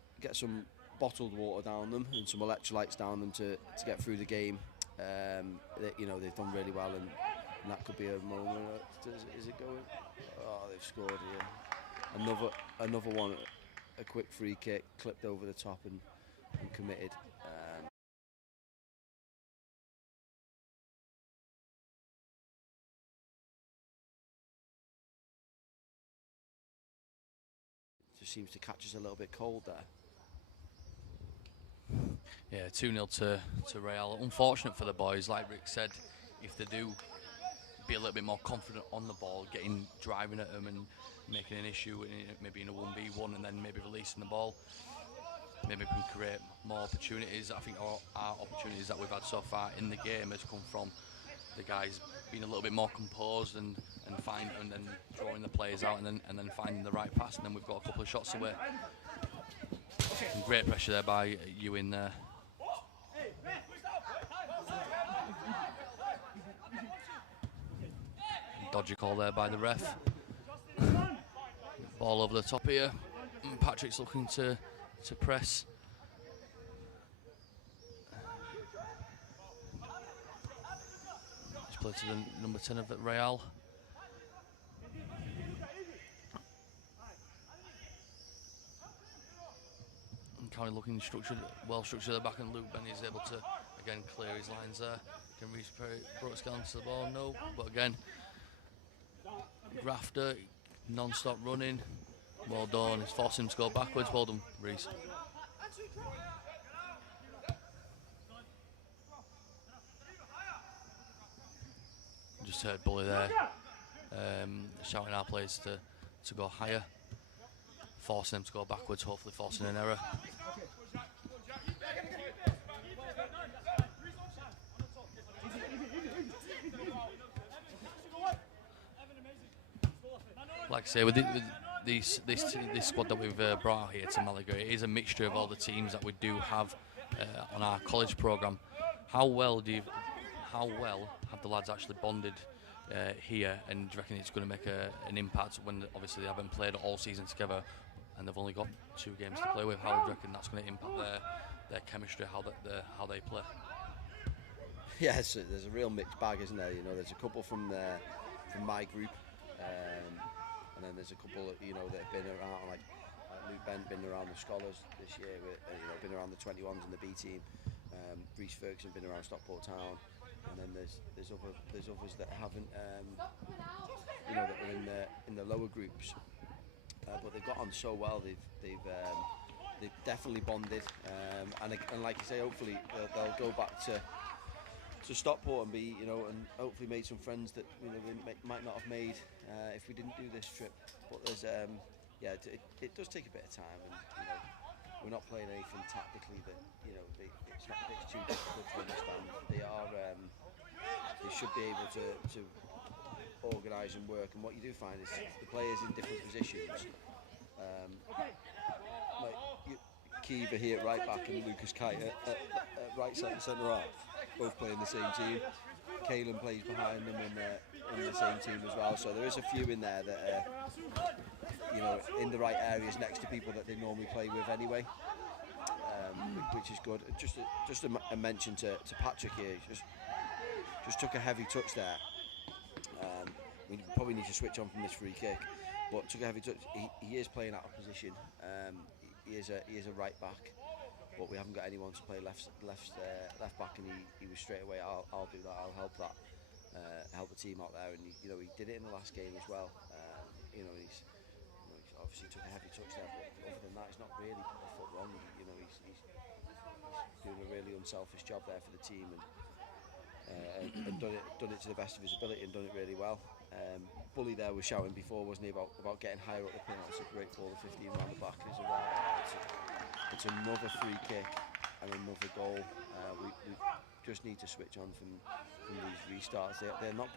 bottled water down them and some electrolytes down them to get through the game, they've done really well, and that could be a moment. Is it going? Oh, they've scored here. Another one, a quick free kick, clipped over the top and committed. just seems to catch us a little bit cold there. Yeah, 2-0 to Real. Unfortunate for the boys, like Rick said, if they do be a little bit more confident on the ball, driving at them and making an issue, maybe in a 1v1, and then maybe releasing the ball, maybe we can create more opportunities. I think our opportunities that we've had so far in the game has come from the guys being a little bit more composed and then drawing the players out and then finding the right pass, and then we've got a couple of shots away. And great pressure there by Ewing there. Dodgy call there by the ref. Ball over the top here. And Patrick's looking to press. It's played to the number 10 of Real. And County looking well structured at the back, and Luke Benny is able to again clear his lines there. Can reach Brooks down to the ball, no, but again, Grafter, non-stop running. Well done. He's forcing him to go backwards. Well done, Reese. Just heard Bully there shouting our players to go higher, forcing them to go backwards, hopefully forcing an error. Like I say, with this squad that we've brought out here to Malaga, it is a mixture of all the teams that we do have on our college programme. How well have the lads actually bonded here, and do you reckon it's going to make an impact when obviously they haven't played all season together and they've only got 2 games to play with? How do you reckon that's going to impact their chemistry, how they play? Yeah, there's a real mixed bag, isn't there? You know, there's a couple from my group. And then there's a couple, that have been around, like Luke Bent, been around the Scholars this year, been around the 21s and the B team. Reece Ferguson been around Stockport Town, and then there's others that haven't, that are in the lower groups. But they've got on so well. They've definitely bonded, and like you say, hopefully they'll go back to Stockport and be, and hopefully made some friends that we might not have made if we didn't do this trip. But there's, it does take a bit of time, and we're not playing anything tactically that it's too difficult to understand. They should be able to organise and work. And what you do find is the players in different positions. Like Kiva here at right back and Lucas Kite at right side and centre half, both playing the same team. Caelan plays behind them in the same team as well. So there is a few in there that are, in the right areas next to people that they normally play with anyway, which is good. Just a mention to Patrick here. Just took a heavy touch there. We probably need to switch on from this free kick, but took a heavy touch. He is playing out of position. He is a right back, but we haven't got anyone to play left back, and he was straight away. I'll do that. I'll help that. Help the team out there, and he did it in the last game as well. He's obviously took a heavy touch there, but other than that, he's not really put a foot wrong. He's doing a really unselfish job there for the team, and done it to the best of his ability, and done it really well. Bully there was shouting before, wasn't he, about getting higher up the pitch. It's a great ball, the 15 round the back is a it's another free kick and another goal. We just need to switch on from these restarts. They're not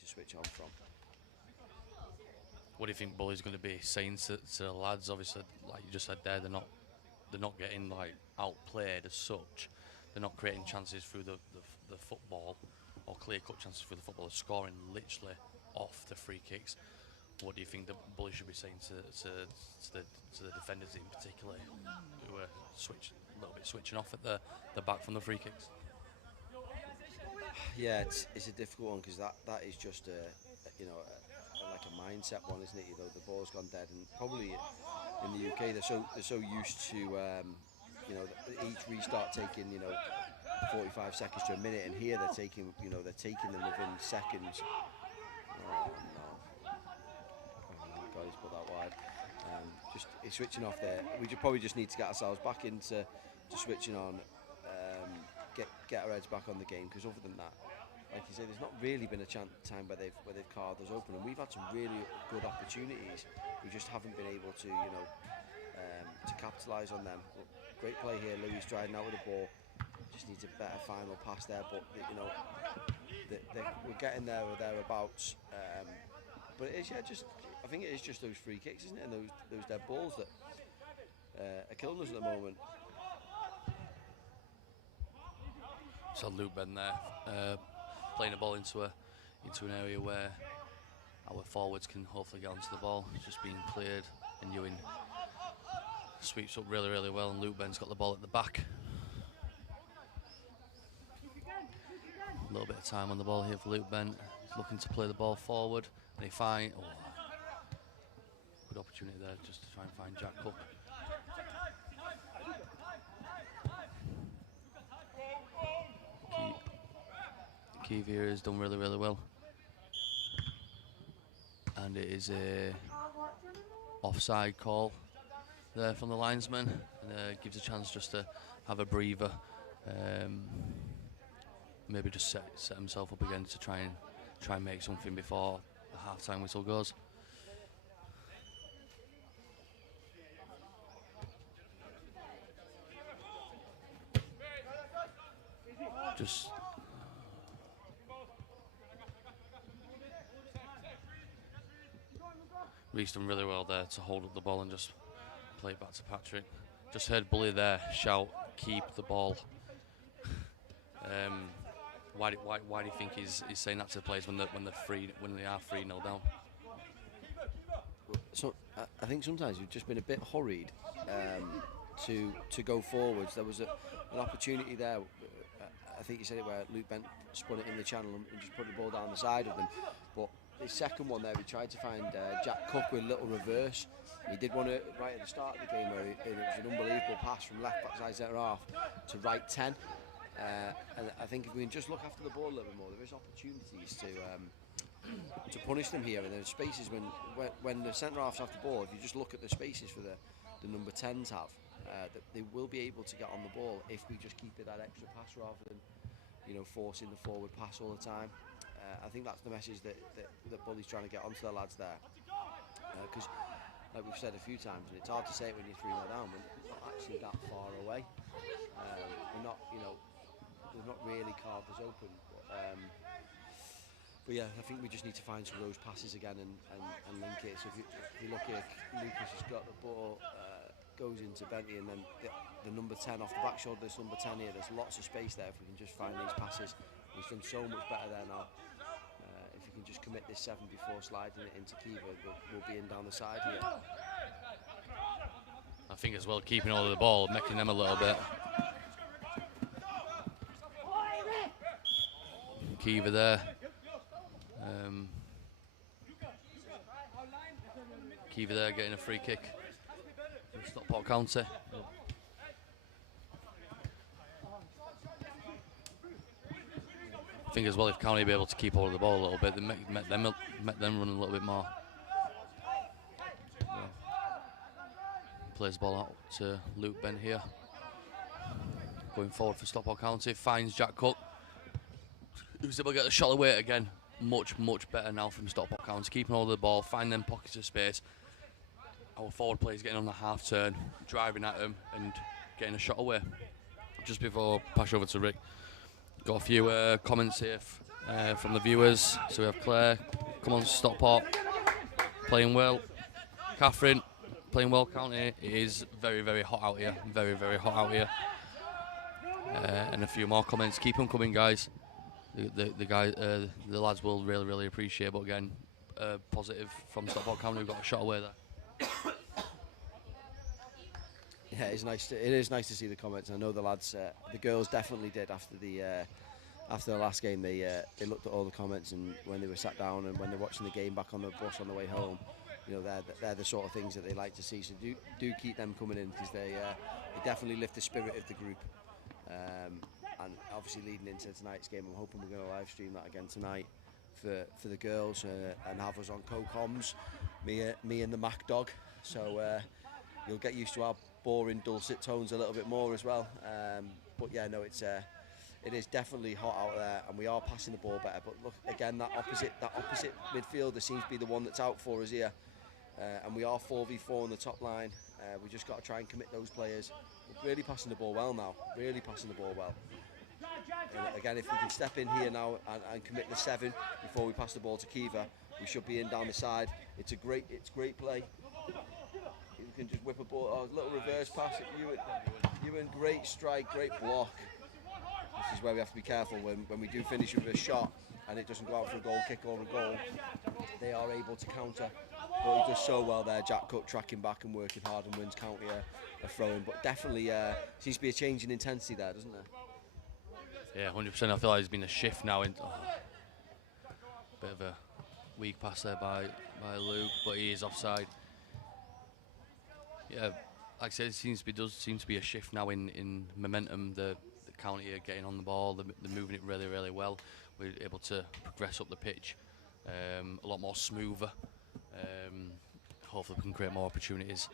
to switch on from. What do you think Bully's going to be saying to the lads? Obviously, like you just said there, they're not getting outplayed as such. They're not creating chances through the football, or clear-cut chances through the football. They're scoring literally off the free kicks. What do you think the Bully should be saying to the defenders in particular, who are a little bit switching off at the back from the free kicks? Yeah, it's a difficult one, because that is just like a mindset one, isn't it? The ball's gone dead, and probably in the UK they're so used to each restart taking 45 seconds to a minute, and here they're taking them within seconds. Oh no! Oh God, he's put that wide. Just he's switching off there. We probably just need to get ourselves back into switching on, get our heads back on the game, because other than that, like you say, there's not really been a time where they've carved us open, and we've had some really good opportunities. We just haven't been able to to capitalise on them. But great play here, Louis striding out with the ball. Just needs a better final pass there, but we're getting there or thereabouts. But it's I think it is just those free kicks, isn't it, and those dead balls that are killing us at the moment. So Luke Ben there, playing the ball into an area where our forwards can hopefully get onto the ball. It's just being cleared, and Ewing sweeps up really, really well, and Luke Ben's got the ball at the back. A little bit of time on the ball here for Luke Ben. He's looking to play the ball forward, and he finds good opportunity there just to try and find Jack Cook. Keeve here has done really, really well, and it is a offside call there from the linesman, and gives a chance just to have a breather, maybe just set himself up again to try and make something before the half-time whistle goes. Just Reece done really well there to hold up the ball and just play it back to Patrick. Just heard Bully there shout, "Keep the ball." Why do you think he's saying that to the players when they are 3-0 down? So I think sometimes we've just been a bit hurried to go forwards. There was an opportunity there. I think you said it, where Luke Bent spun it in the channel and just put the ball down the side of them. But the second one there, we tried to find Jack Cook with a little reverse. He did one right at the start of the game where it was an unbelievable pass from left back side centre half to right 10. And I think if we can just look after the ball a little bit more, there is opportunities to punish them here. And there's spaces when the centre halves have the ball. If you just look at the spaces for the number 10s have, that they will be able to get on the ball if we just keep it that extra pass rather than forcing the forward pass all the time. I think that's the message that Bully's trying to get onto the lads there, because like we've said a few times, and it's hard to say it when you're 3-0 down, but it's not actually that far away. We're not, they've not really carved us open, but yeah, I think we just need to find some of those passes again and link it. So if you look here, Lucas has got the ball, goes into Benty, and then the number 10 off the back shoulder, this number 10 here, there's lots of space there if we can just find these passes. He's done so much better there now. If we can just commit this 7 before sliding it into Kiva, we'll be in down the side here. I think as well, keeping hold of the ball, making them a little bit. Kiva there. Kiva there getting a free kick. Stockport County. I think as well, if County be able to keep hold of the ball a little bit, then make them run a little bit more. Plays the ball out to Luke Ben here. Going forward for Stockport County, finds Jack Cook, who's able to get the shot away again. Much better now from Stockport County, keeping hold of the ball, find them pockets of space. Our forward players getting on the half turn, driving at them and getting a shot away. Just before I pass over to Rick, got a few comments here from the viewers. So we have Claire, come on Stockport, playing well. Catherine, playing well County. It is very hot out here, very hot out here. And a few more comments. Keep them coming, guys. The lads will really appreciate. But again, positive from Stockport County. We've got a shot away there. Yeah, it is nice to see the comments. I know the lads, the girls definitely did after the last game. They looked at all the comments, and when they were sat down and when they're watching the game back on the bus on the way home, they're the sort of things that they like to see. So do keep them coming in, because they definitely lift the spirit of the group. and obviously leading into tonight's game, I'm hoping we're going to live stream that again tonight for the girls and have us on co-coms, me and the Mac dog. So you'll get used to our boring dulcet tones a little bit more as well. But yeah, no, it is definitely hot out there, and we are passing the ball better. But look again, that opposite midfielder seems to be the one that's out for us here, and we are 4v4 on the top line. We just got to try and commit those players. We're really passing the ball well now. Really passing the ball well. And again, if we can step in here now and commit the 7 before we pass the ball to Kiva, we should be in down the side. It's great play. You can just whip a ball, a little reverse pass at Ewan, great strike, great block. This is where we have to be careful when we do finish with a shot and it doesn't go out for a goal kick or a goal. They are able to counter. But he does so well there, Jack Cook, tracking back and working hard and wins county a throw-in. But definitely seems to be a change in intensity there, doesn't there? Yeah, 100%. I feel like there's been a shift now. Bit of a weak pass there by Luke, but he is offside. Yeah, like I said, it does seem to be a shift now in momentum. The county are getting on the ball, they're moving it really, really well. We're able to progress up the pitch a lot more smoother. Hopefully we can create more opportunities.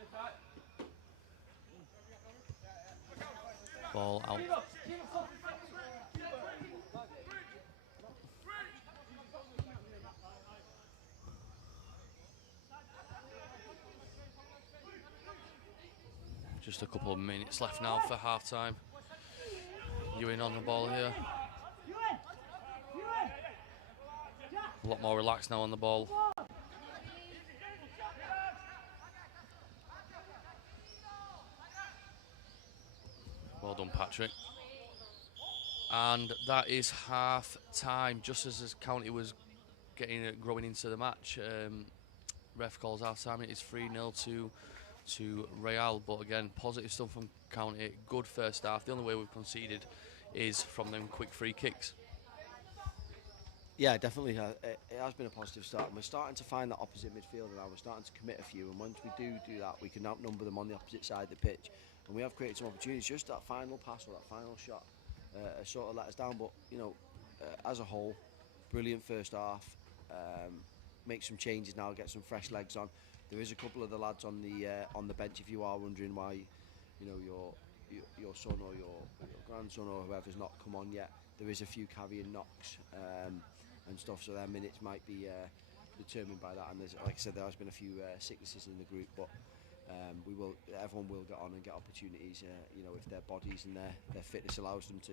Ball out. Just a couple of minutes left now for half time. Ewan on the ball here. A lot more relaxed now on the ball. Well done, Patrick. And that is half time. Just as County was growing into the match, ref calls half time. It is 3-0 to Real. But again, positive stuff from County. Good first half. The only way we've conceded is from them quick free kicks. Yeah, definitely. It has been a positive start. And we're starting to find that opposite midfielder now. We're starting to commit a few, and once we do that, we can outnumber them on the opposite side of the pitch. And we have created some opportunities. Just that final pass or that final shot sort of let us down. But you know, as a whole, brilliant first half. Make some changes now, get some fresh legs on. There is a couple of the lads on the bench. If you are wondering why, you know, your son or your grandson or whoever's not come on yet, there is a few carrying knocks and stuff, so their minutes might be determined by that. And there's, like I said, there has been a few sicknesses in the group, but everyone will get on and get opportunities, you know, if their bodies and their fitness allows them to.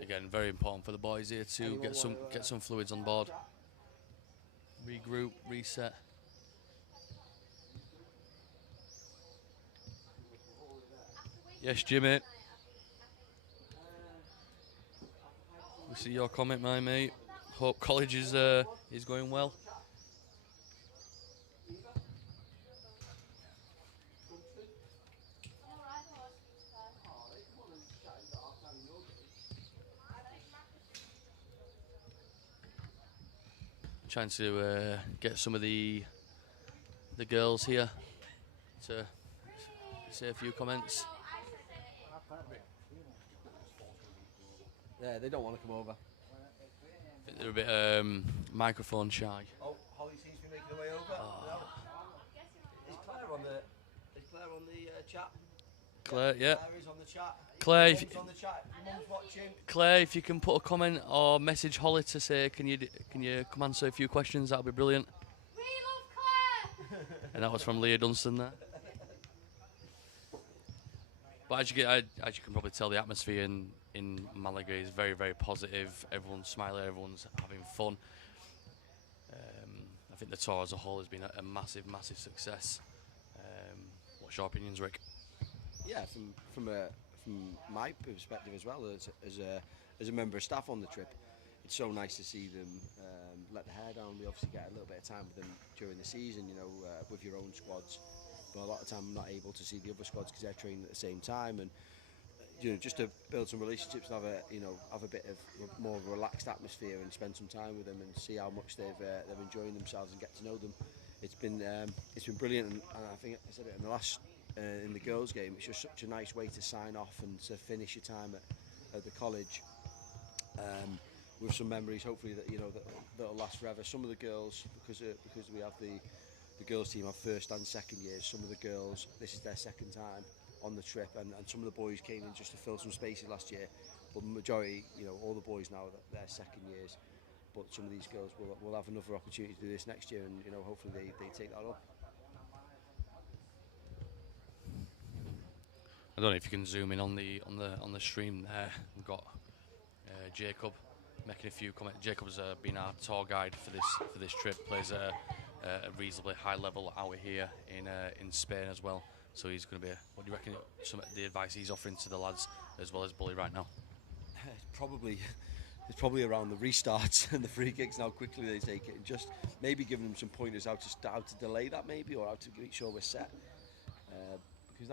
Again, very important for the boys here to get some fluids on board. Regroup, reset. Yes, Jimmy. We see your comment, my mate. Hope college is going well. Trying to get some of the girls here to say a few comments. Yeah, they don't want to come over. They're a bit microphone shy. Oh, Holly seems to be making her way over. Oh. Is Claire on the chat? Claire, yeah. Claire is on the chat. Claire, Your mum's on the chat. Your mum's watching. Claire, if you can put a comment or message Holly to say, can you come answer a few questions? That'll be brilliant. We love Claire. And that was from Leah Dunstan there. But as you can probably tell, the atmosphere in Malaga is very, very positive. Everyone's smiling, everyone's having fun. I think the tour as a whole has been a massive, massive success. What's your opinions, Rick? Yeah, from my perspective as well, as a member of staff on the trip, it's so nice to see them let the hair down. We obviously get a little bit of time with them during the season, you know, with your own squads. But a lot of time I'm not able to see the other squads because they're training at the same time, and you know, just to build some relationships and have a bit of more of a relaxed atmosphere and spend some time with them and see how much they're enjoying themselves and get to know them. it's been brilliant, and I think I said it in the last in the girls' game. It's just such a nice way to sign off and to finish your time at the college with some memories. Hopefully that'll last forever. Some of the girls, because we have the girls team have first and second years. Some of the girls, this is their second time on the trip, and some of the boys came in just to fill some spaces last year. But the majority, all the boys now, they're second years. But some of these girls will have another opportunity to do this next year, and hopefully they take that up. I don't know if you can zoom in on the stream there. We've got Jacob making a few comments. Jacob's been our tour guide for this trip. Plays a reasonably high level out here in Spain as well. So he's going to be. What do you reckon? Some of the advice he's offering to the lads as well as Bully right now. It's probably around the restarts and the free kicks and how quickly they take it, and just maybe giving them some pointers how to delay that maybe, or how to make sure we're set. Because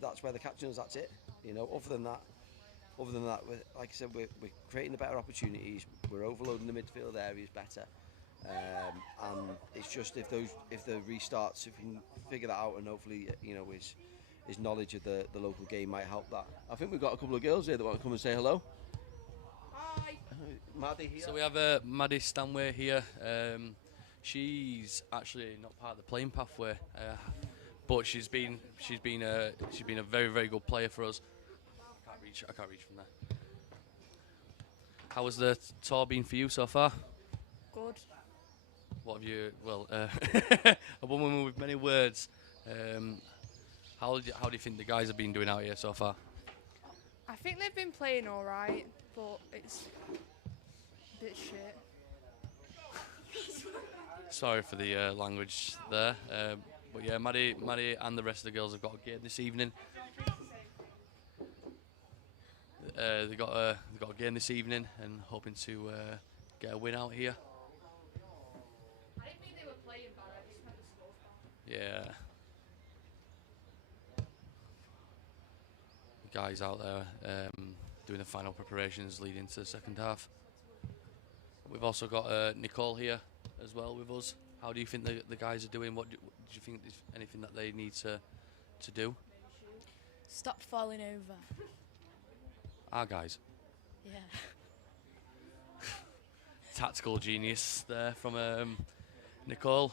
that's where the catching is. That's it. Other than that, like I said, we're creating the better opportunities. We're overloading the midfield areas better, and it's just if the restarts, if we can figure that out, and hopefully his knowledge of the local game might help that. I think we've got a couple of girls here that want to come and say hello. Hi. Maddie here. So we have Maddie Stanway here. She's actually not part of the playing pathway. But she's been a very, very good player for us. I can't reach from there. How has the tour been for you so far? Good. What have you? Well, a woman with many words. How do you think the guys have been doing out here so far? I think they've been playing all right, but it's a bit shit. Sorry for the language there. But yeah, Maddie and the rest of the girls have got a game this evening. They got a game this evening and hoping to get a win out here. I didn't think they were playing bad. I just meant the score's bad. Yeah. The guys out there doing the final preparations leading to the second half. We've also got Nicole here as well with us. How do you think the guys are doing? What do you think there's anything that they need to do? Stop falling over. Our guys. Yeah. Tactical genius there from Nicole.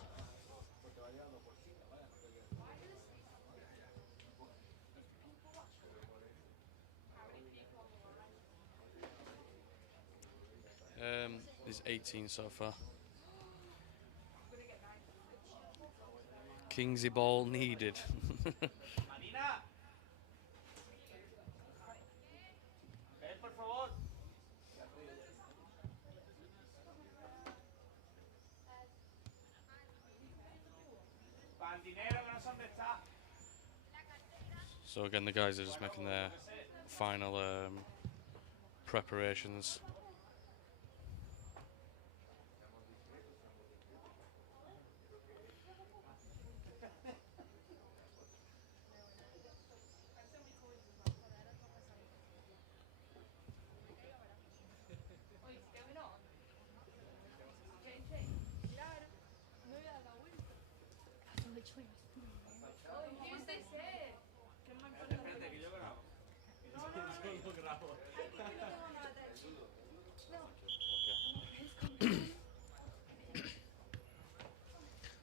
There's 18 so far. Kingsley ball needed. Por favor. Pandinero, que no sé dónde está. So again, the guys are just making their final preparations.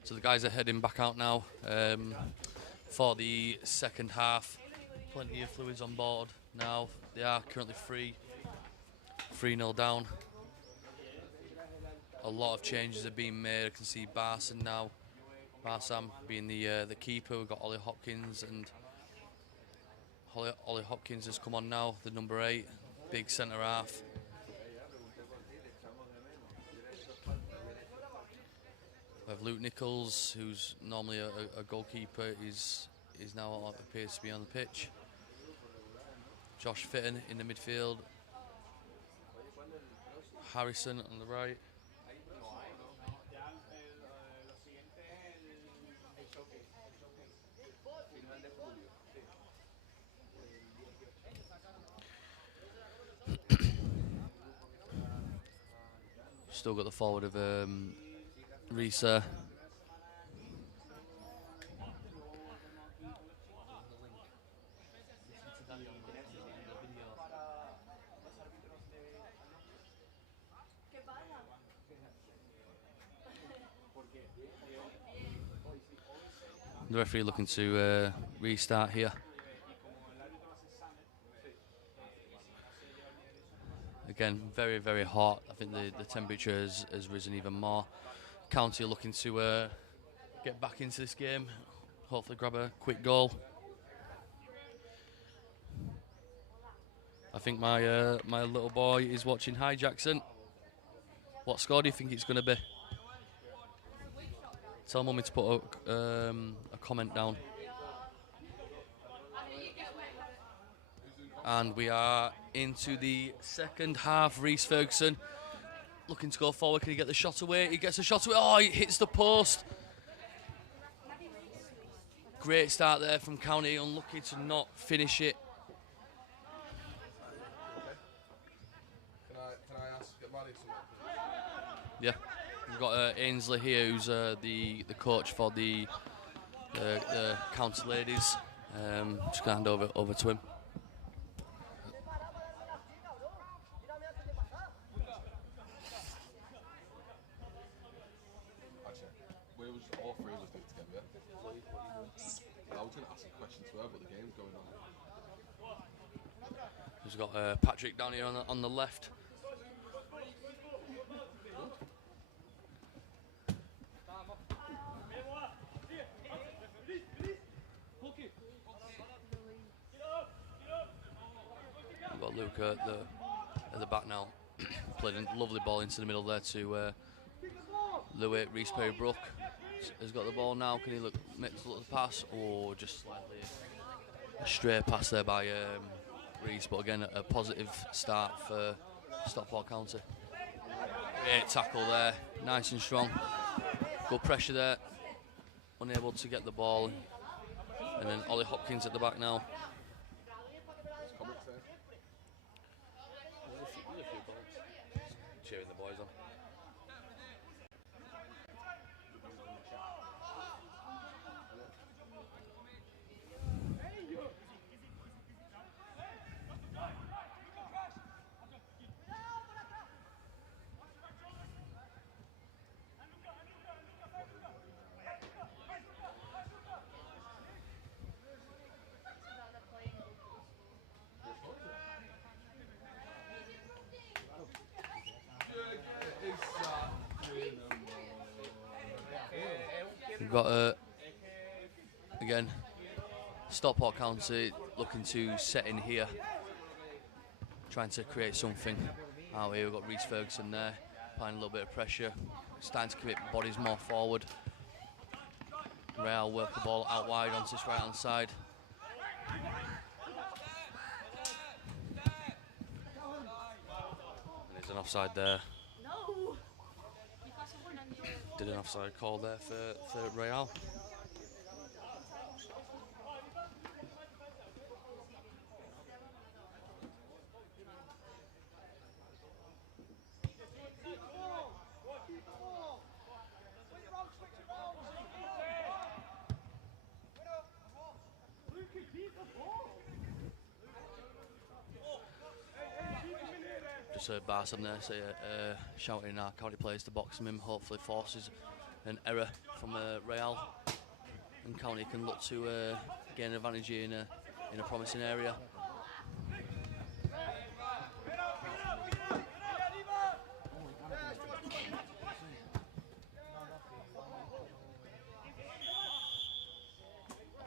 So the guys are heading back out now for the second half. Plenty of fluids on board now. They are currently 3-0 down. A lot of changes are being made. I can see Barson now. Barsam being the keeper. We've got Ollie Hopkins, and Ollie Hopkins has come on now, the number 8, big centre half. We have Luke Nichols, who's normally a goalkeeper, is now appears to be on the pitch. Josh Fitton in the midfield. Harrison on the right. Still got the forward of Risa The referee looking to restart here. Again, very, very hot. I think the temperature has risen even more. County are looking to get back into this game. Hopefully grab a quick goal. I think my my little boy is watching. Hi, Jackson. What score do you think it's going to be? Tell Mummy to put a comment down. And we are into the second half. Reece Ferguson looking to go forward. Can he get the shot away? He gets a shot away. Oh, he hits the post. Great start there from County. Unlucky to not finish it. Can I ask Maddie something? Yeah. We've got Ainsley here, who's the coach for the County ladies. Just going to hand over to him. We was all three of us did together. I was going to ask a question to her, but the game's going on. We've got Patrick down here on the left. We've got Luke at the back now. Played a lovely ball into the middle there to Louis. Reece Perry-Brook has got the ball now. Can he make a little pass? Or just slightly a stray pass there by Reece. But again, a positive start for Stockport County. Great tackle there, nice and strong. Good pressure there. Unable to get the ball. And then Ollie Hopkins at the back now. Cheering the boys on. We've got again Stockport County looking to set in here, trying to create something out here. We've got Reece Ferguson there, applying a little bit of pressure, starting to commit bodies more forward. Real work the ball out wide onto this right hand side. And there's an offside there. Did an offside call there for Real. Just heard Barson there say shouting our County players to box him. Hopefully forces an error from Real, and County can look to gain an advantage here in a promising area.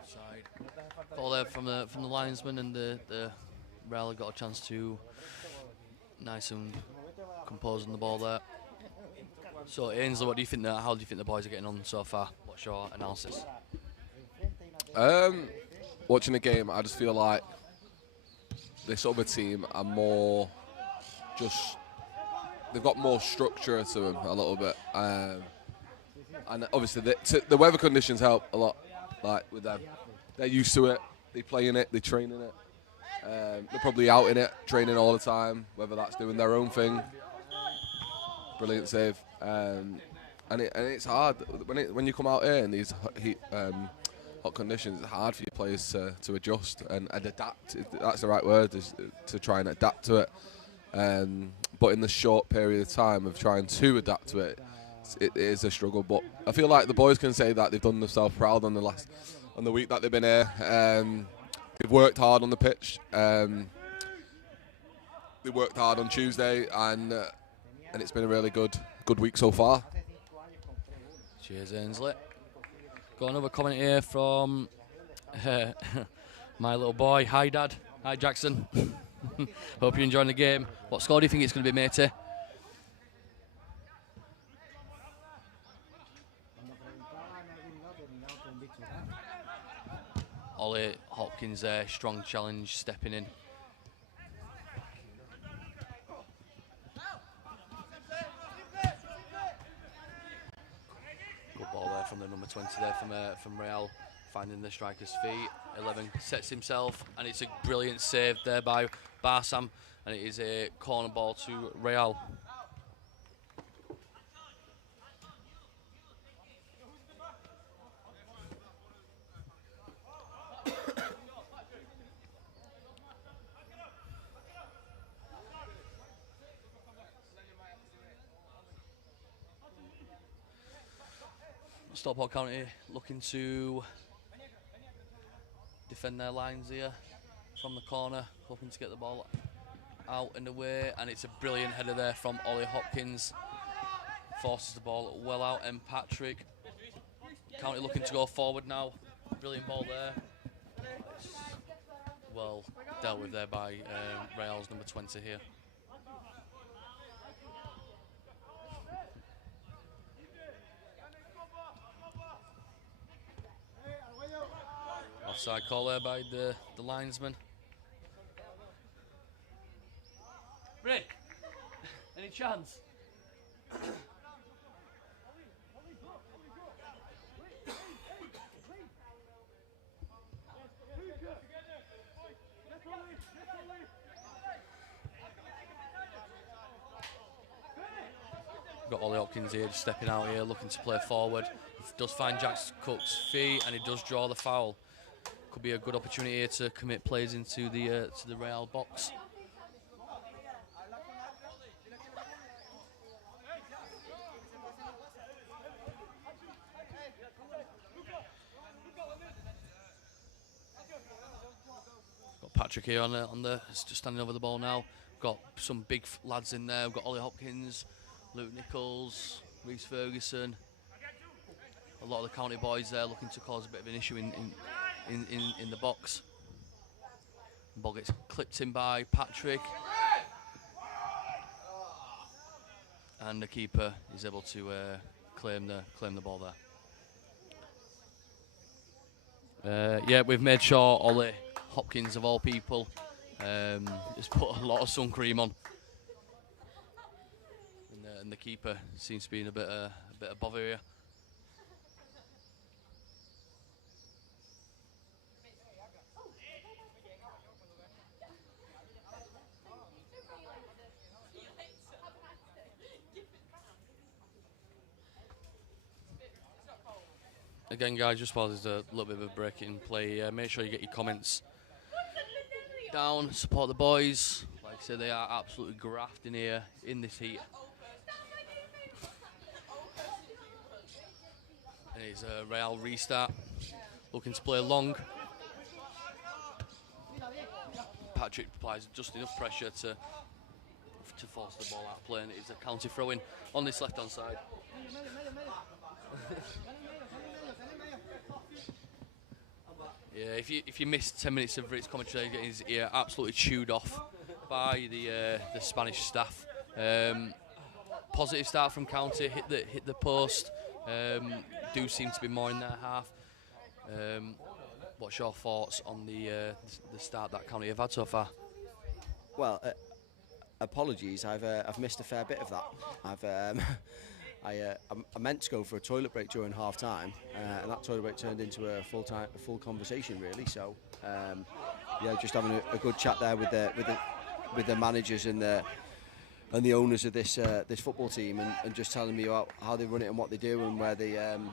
Offside. Ball there from the linesman, and the Real got a chance to nice and composing the ball there. So Ainsley, what do you think? How do you think the boys are getting on so far? What's your analysis? Watching the game, I just feel like this other team are more just, they've got more structure to them a little bit, and obviously the weather conditions help a lot. Like with them, they're used to it. They play in it. They train in it. They're probably out in it, training all the time, whether that's doing their own thing. Brilliant save. And it's hard when you come out here in these hot conditions. It's hard for your players to adjust and adapt. That's the right word, is to try and adapt to it. But in the short period of time of trying to adapt to it, it is a struggle. But I feel like the boys can say that they've done themselves proud on the week that they've been here. They've worked hard on the pitch. They worked hard on Tuesday, and it's been a really good week so far. Cheers, Ainsley. Got another comment here from my little boy. Hi, Dad. Hi, Jackson. Hope you're enjoying the game. What score do you think it's going to be, matey? Ollie Hopkins there, strong challenge, stepping in. Good ball there from the number 20 there from Real, finding the striker's feet. 11 sets himself, and it's a brilliant save there by Barsam, and it is a corner ball to Real. Stockport County looking to defend their lines here from the corner, hoping to get the ball out and away, and it's a brilliant header there from Ollie Hopkins. Forces the ball well out, and Patrick. County looking to go forward now. Brilliant ball there. It's well dealt with there by Real's number 20 here. Offside call there by the linesman. Rick, any chance? Got Ollie Hopkins here, just stepping out here, looking to play forward. He does find Jack Cook's feet, and he does draw the foul. Could be a good opportunity here to commit plays into the Real box. Got Patrick here on the just standing over the ball now. Got some big lads in there. We've got Ollie Hopkins, Luke Nichols, Reece Ferguson. A lot of the county boys there looking to cause a bit of an issue in the box. The ball gets clipped in by Patrick, and the keeper is able to claim the ball there. Yeah, we've made sure Ollie Hopkins, of all people, has put a lot of sun cream on, and the keeper seems to be in a bit of bother here. Again, guys, just while there's a little bit of a break in play, make sure you get your comments down, support the boys. Like I said, they are absolutely grafting here in this heat. And it's a Real restart, looking to play long. Patrick applies just enough pressure to force the ball out of play, and it is a county throw-in on this left-hand side. Yeah, if you missed 10 minutes of Rick's commentary, getting his ear absolutely chewed off by the Spanish staff. Positive start from County, hit the post. Do seem to be more in their half. What's your thoughts on the start that County have had so far? Well, apologies, I've missed a fair bit of that. I meant to go for a toilet break during half time, and that toilet break turned into a full conversation really. So yeah, just having a good chat there with the managers and the owners of this football team, and just telling me about how they run it and what they do and where they and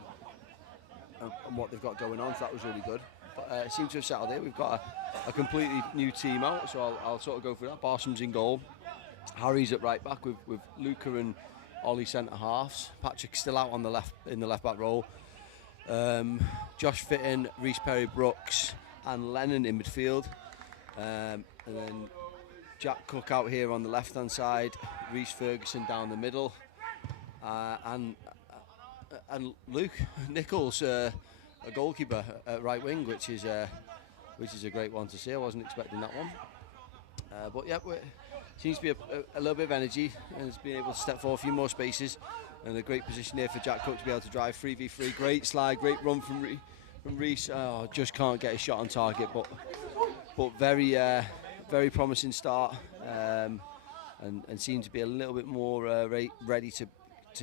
what they've got going on. So that was really good. But it seems to have settled in. We've got a completely new team out, so I'll sort of go through that. Barsam's in goal. Harry's at right back with Luca and Ollie centre halves. Patrick's still out on the left in the left back role. Josh Fitton, Reece Perry Brooks, and Lennon in midfield. And then Jack Cook out here on the left hand side. Reece Ferguson down the middle. And Luke Nichols, a goalkeeper at right wing, which is a great one to see. I wasn't expecting that one. But yeah, seems to be a little bit of energy, and has been able to step forward a few more spaces, and a great position here for Jack Cook to be able to drive 3v3. Great slide, great run from Reece. Oh, just can't get a shot on target, but very promising start, and seems to be a little bit more ready to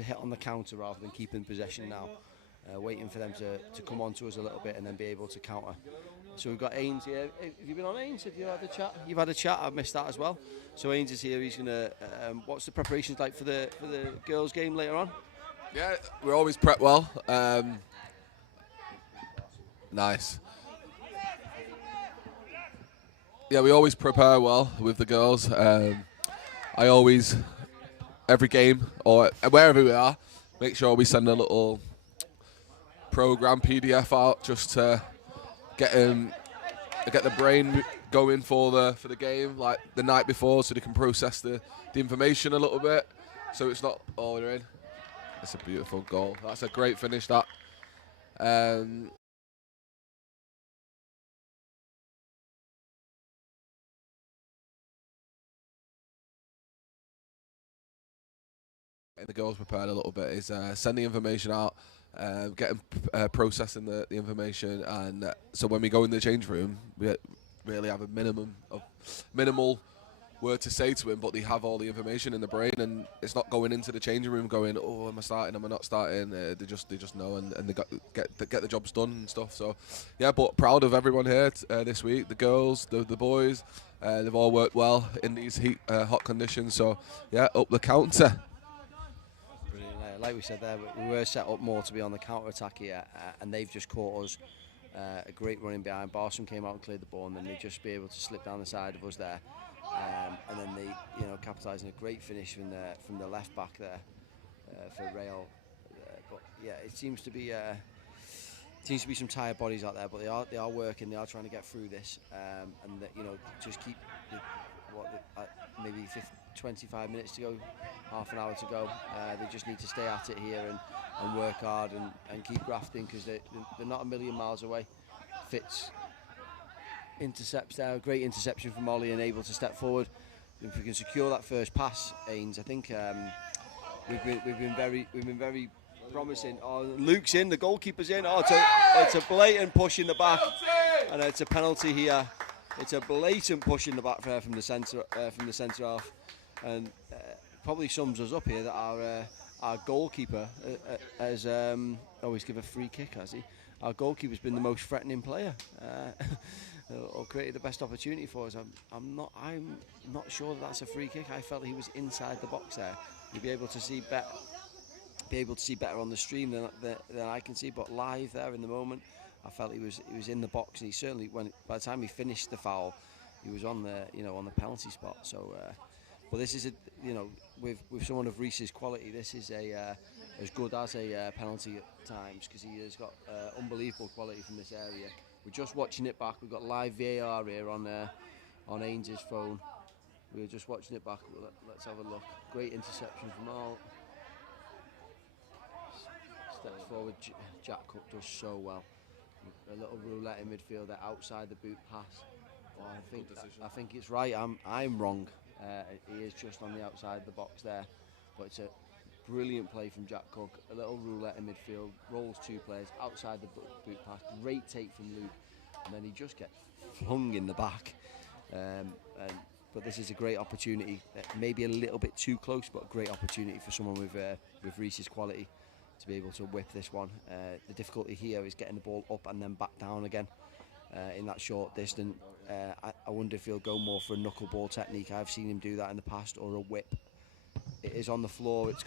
hit on the counter rather than keeping possession now. Waiting for them to come on to us a little bit and then be able to counter. So we've got Ains here. Have you been on Ains? Have you had a chat? You've had a chat. I've missed that as well. So Ains is here. He's gonna. What's the preparations like for the girls' game later on? Yeah, we're always prep well. Nice. Yeah, we always prepare well with the girls. I always, every game or wherever we are, make sure we send a little program PDF out just to get the brain going for the game, like the night before, so they can process the information a little bit, so it's not ordering. That's a beautiful goal. That's a great finish, that. The girls prepared a little bit is send the information out, getting processing the information, and so when we go in the change room, we really have a minimal word to say to him, but they have all the information in the brain, and it's not going into the changing room going, oh, am I starting, am I not starting? They just know, and they get the jobs done and stuff. So yeah, but proud of everyone here this week. The girls, the boys, they've all worked well in these hot conditions. So yeah, up the counter. Like we said there, we were set up more to be on the counter attack here, and they've just caught us. A great running behind. Barson came out and cleared the ball, and then they just be able to slip down the side of us there, and then they, capitalising a great finish from the left back there for Rail. But yeah, it seems to be some tired bodies out there, but they are working. They are trying to get through this, and just keep maybe 25 minutes to go, half an hour to go. They just need to stay at it here and work hard and keep grafting, because they're not a million miles away. Fitz intercepts there, a great interception from Ollie, and able to step forward. If we can secure that first pass, Ains, I think we've been very promising. Oh, Luke's in, the goalkeeper's in. Oh, it's a blatant push in the back, and it's a penalty here. It's a blatant push in the back there from the centre half, and probably sums us up here that our goalkeeper has always give a free kick, has he? Our goalkeeper's been the most threatening player, or created the best opportunity for us. I'm not sure that's a free kick. I felt he was inside the box there. You'll be able to see better on the stream than I can see, but live there in the moment, I felt he was in the box, and he certainly, by the time he finished the foul, he was on the penalty spot. So, but this is with someone of Reece's quality, this is as good as a penalty at times, because he has got unbelievable quality from this area. We're just watching it back. We've got live VAR here on Ains's phone. We're just watching it back. Let's have a look. Great interception from Al. Steps forward. Jack Cook does so well. A little roulette in midfield there, outside the boot pass. Oh, I think it's right. I'm wrong. He is just on the outside of the box there, but it's a brilliant play from Jack Cook. A little roulette in midfield, rolls two players outside the boot pass. Great take from Luke, and then he just gets flung in the back. But this is a great opportunity. Maybe a little bit too close, but a great opportunity for someone with Reece's quality to be able to whip this one. The difficulty here is getting the ball up and then back down again in that short distance. I wonder if he'll go more for a knuckleball technique. I've seen him do that in the past, or a whip. It is on the floor. It's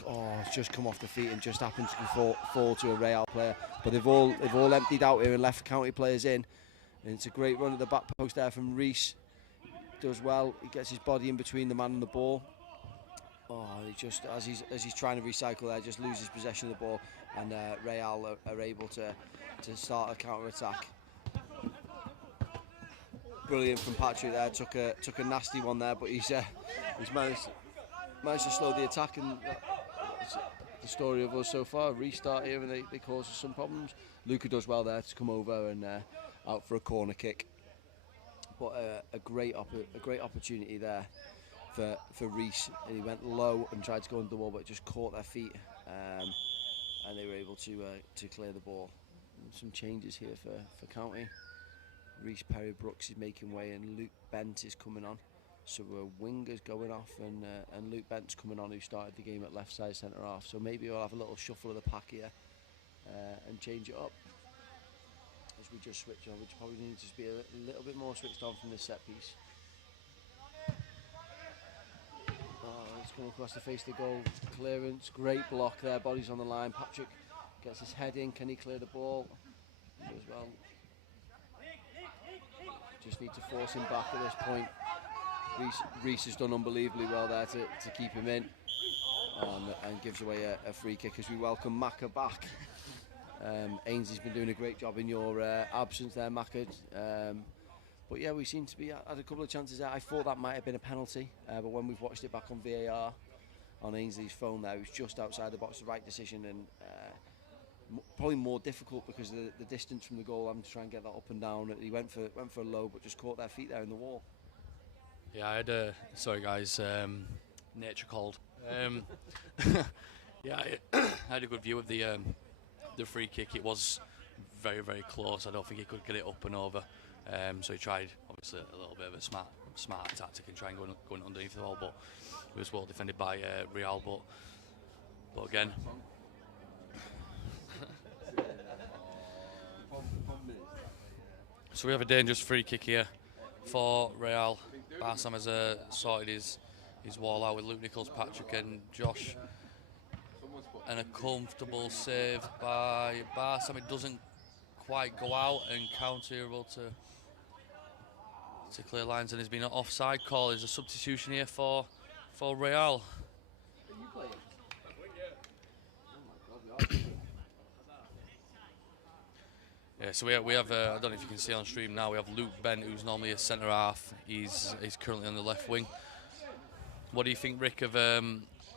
just come off the feet and just happens to fall to a Real player. But they've all emptied out here and left county players in. And it's a great run at the back post there from Reece. Does well. He gets his body in between the man and the ball. Oh, he just as he's trying to recycle there, just loses possession of the ball, and Real are able to start a counter attack. Brilliant from Patrick there. Took a nasty one there, but he's managed to slow the attack, and that's the story of us so far. Restart here, and they cause us some problems. Luca does well there to come over and out for a corner kick, but a great opportunity there for Reece. He went low and tried to go under the wall, but just caught their feet, and they were able to clear the ball. And some changes here for County. Reece Perry Brooks is making way, and Luke Bent is coming on. So wingers going off, and Luke Bent's coming on, who started the game at left side centre half. So maybe we'll have a little shuffle of the pack here and change it up as we just switch on, which probably needs to be a little bit more switched on from this set piece. It's coming across the face of the goal. Clearance, great block there. Body's on the line. Patrick gets his head in. Can he clear the ball as well? Just need to force him back at this point. Reece has done unbelievably well there to keep him in, and gives away a free kick as we welcome Maka back. Ainsley's been doing a great job in your absence there, Maka. But yeah, we seem to be had a couple of chances there. I thought that might have been a penalty, but when we've watched it back on VAR on Ainsley's phone there, it was just outside the box, the right decision, and probably more difficult because of the distance from the goal, having to try and get that up and down. He went for a low, but just caught their feet there in the wall. Yeah, I had sorry guys, nature called. Yeah, I had a good view of the free kick. It was very, very close. I don't think he could get it up and over. So he tried, obviously, a little bit of a smart tactic and trying going underneath the wall, but it was well defended by Real. But again. So we have a dangerous free kick here for Real. Barsam has sorted his wall out with Luke Nichols, Patrick and Josh. And a comfortable save by Barsam. It doesn't quite go out, and County are able to clear lines, and there's been an offside call. There's a substitution here for Real. Yeah, so we have I don't know if you can see on stream now, we have Luke Bent, who's normally a centre half. He's currently on the left wing. What do you think, Rick, of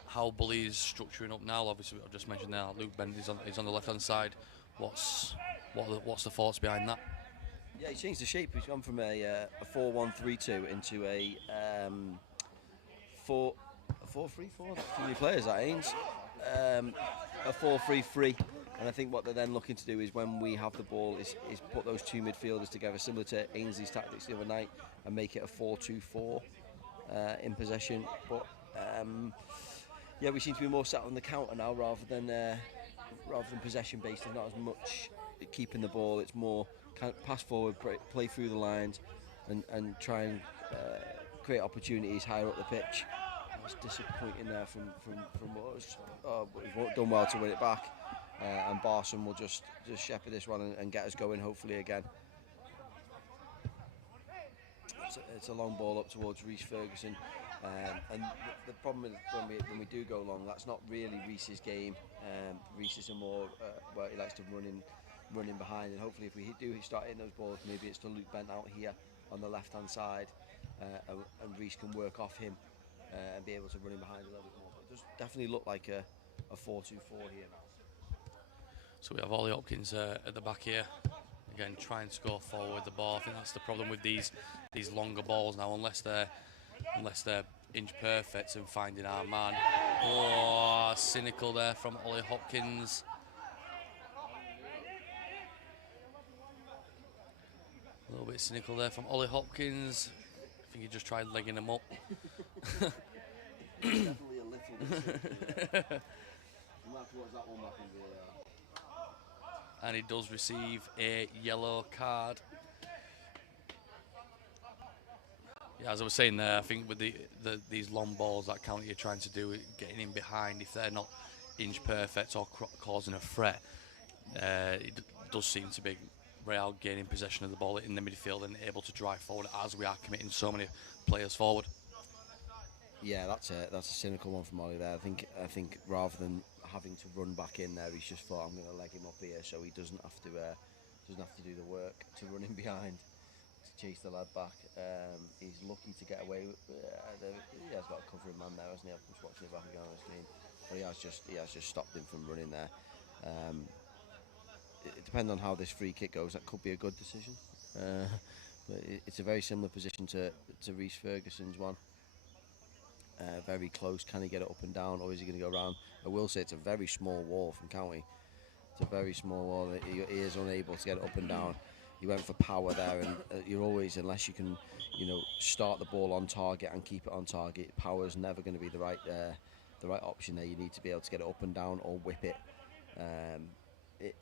how Bully's structuring up now? Obviously, I've just mentioned there, Luke Bent is on the left hand side. What's the thoughts behind that? Yeah, he changed the shape. He's gone from a 4-1-3-2 into a 4-3-4. That's too many players, that Ains. A 4-3-3. And I think what they're then looking to do is, when we have the ball, is put those two midfielders together, similar to Ainsley's tactics the other night, and make it a 4-2-4 in possession. But yeah, we seem to be more set on the counter now rather than possession based. There's not as much keeping the ball. It's more kind of pass forward, play through the lines, and try and create opportunities higher up the pitch. That's disappointing there from us. But we've done well to win it back. And Barson will just shepherd this one and get us going, hopefully, again. It's a long ball up towards Reece Ferguson, and the problem is when we do go long, that's not really Reece's game. Reece is a more where he likes to running behind, and hopefully if we do start hitting those balls, maybe it's to Luke Bent out here on the left hand side, and Reece can work off him and be able to run in behind a little bit more. But it does definitely look like a 4-2-4 here. So we have Ollie Hopkins at the back here, again trying to go forward with the ball. I think that's the problem with these longer balls now, unless they're inch perfect and finding our man. Oh, cynical there from Ollie Hopkins. A little bit cynical there from Ollie Hopkins. I think he just tried legging him up. Definitely a little bit. That one back in the and he does receive a yellow card. Yeah, as I was saying there, I think with these long balls that County are trying to do, getting in behind, if they're not inch perfect or causing a threat, it does seem to be Real gaining possession of the ball in the midfield and able to drive forward, as we are committing so many players forward. Yeah, that's a cynical one from Ollie there. I think rather than having to run back in there, he's just thought I'm going to leg him up here so he doesn't have to do the work to run in behind to chase the lad back. He's lucky to get away. He has got a covering man there, hasn't he? I'm just watching it back again on the screen, but he has just stopped him from running there. It depends on how this free kick goes. That could be a good decision. But it's a very similar position to Reece Ferguson's one. Very close. Can he get it up and down, or is he going to go around? I will say it's a very small wall from County. It's a very small wall. He is unable to get it up and down. He went for power there, and you're always, unless you can, start the ball on target and keep it on target, power is never going to be the right option there. You need to be able to get it up and down or whip it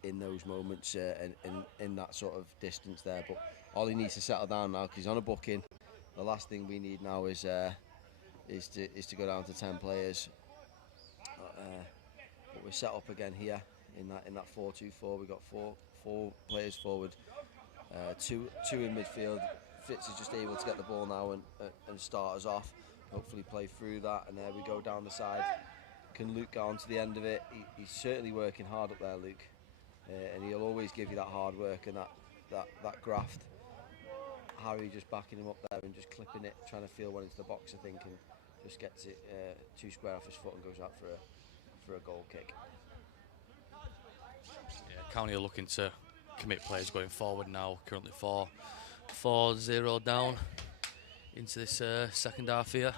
in those moments and in that sort of distance there. But Ollie needs to settle down now because he's on a booking. The last thing we need now is to go down to 10 players. But we're set up again here in that 4-2-4. We've got four players forward, two in midfield. Fitz is just able to get the ball now and start us off. Hopefully play through that, and there we go down the side. Can Luke get on to the end of it? He's certainly working hard up there, Luke, and he'll always give you that hard work and that graft. Harry just backing him up there and just clipping it, trying to feel one into the box, I think, and just gets it too square off his foot and goes out for a goal kick. Yeah, County are looking to commit players going forward now. Currently 4-0 down into this second half here.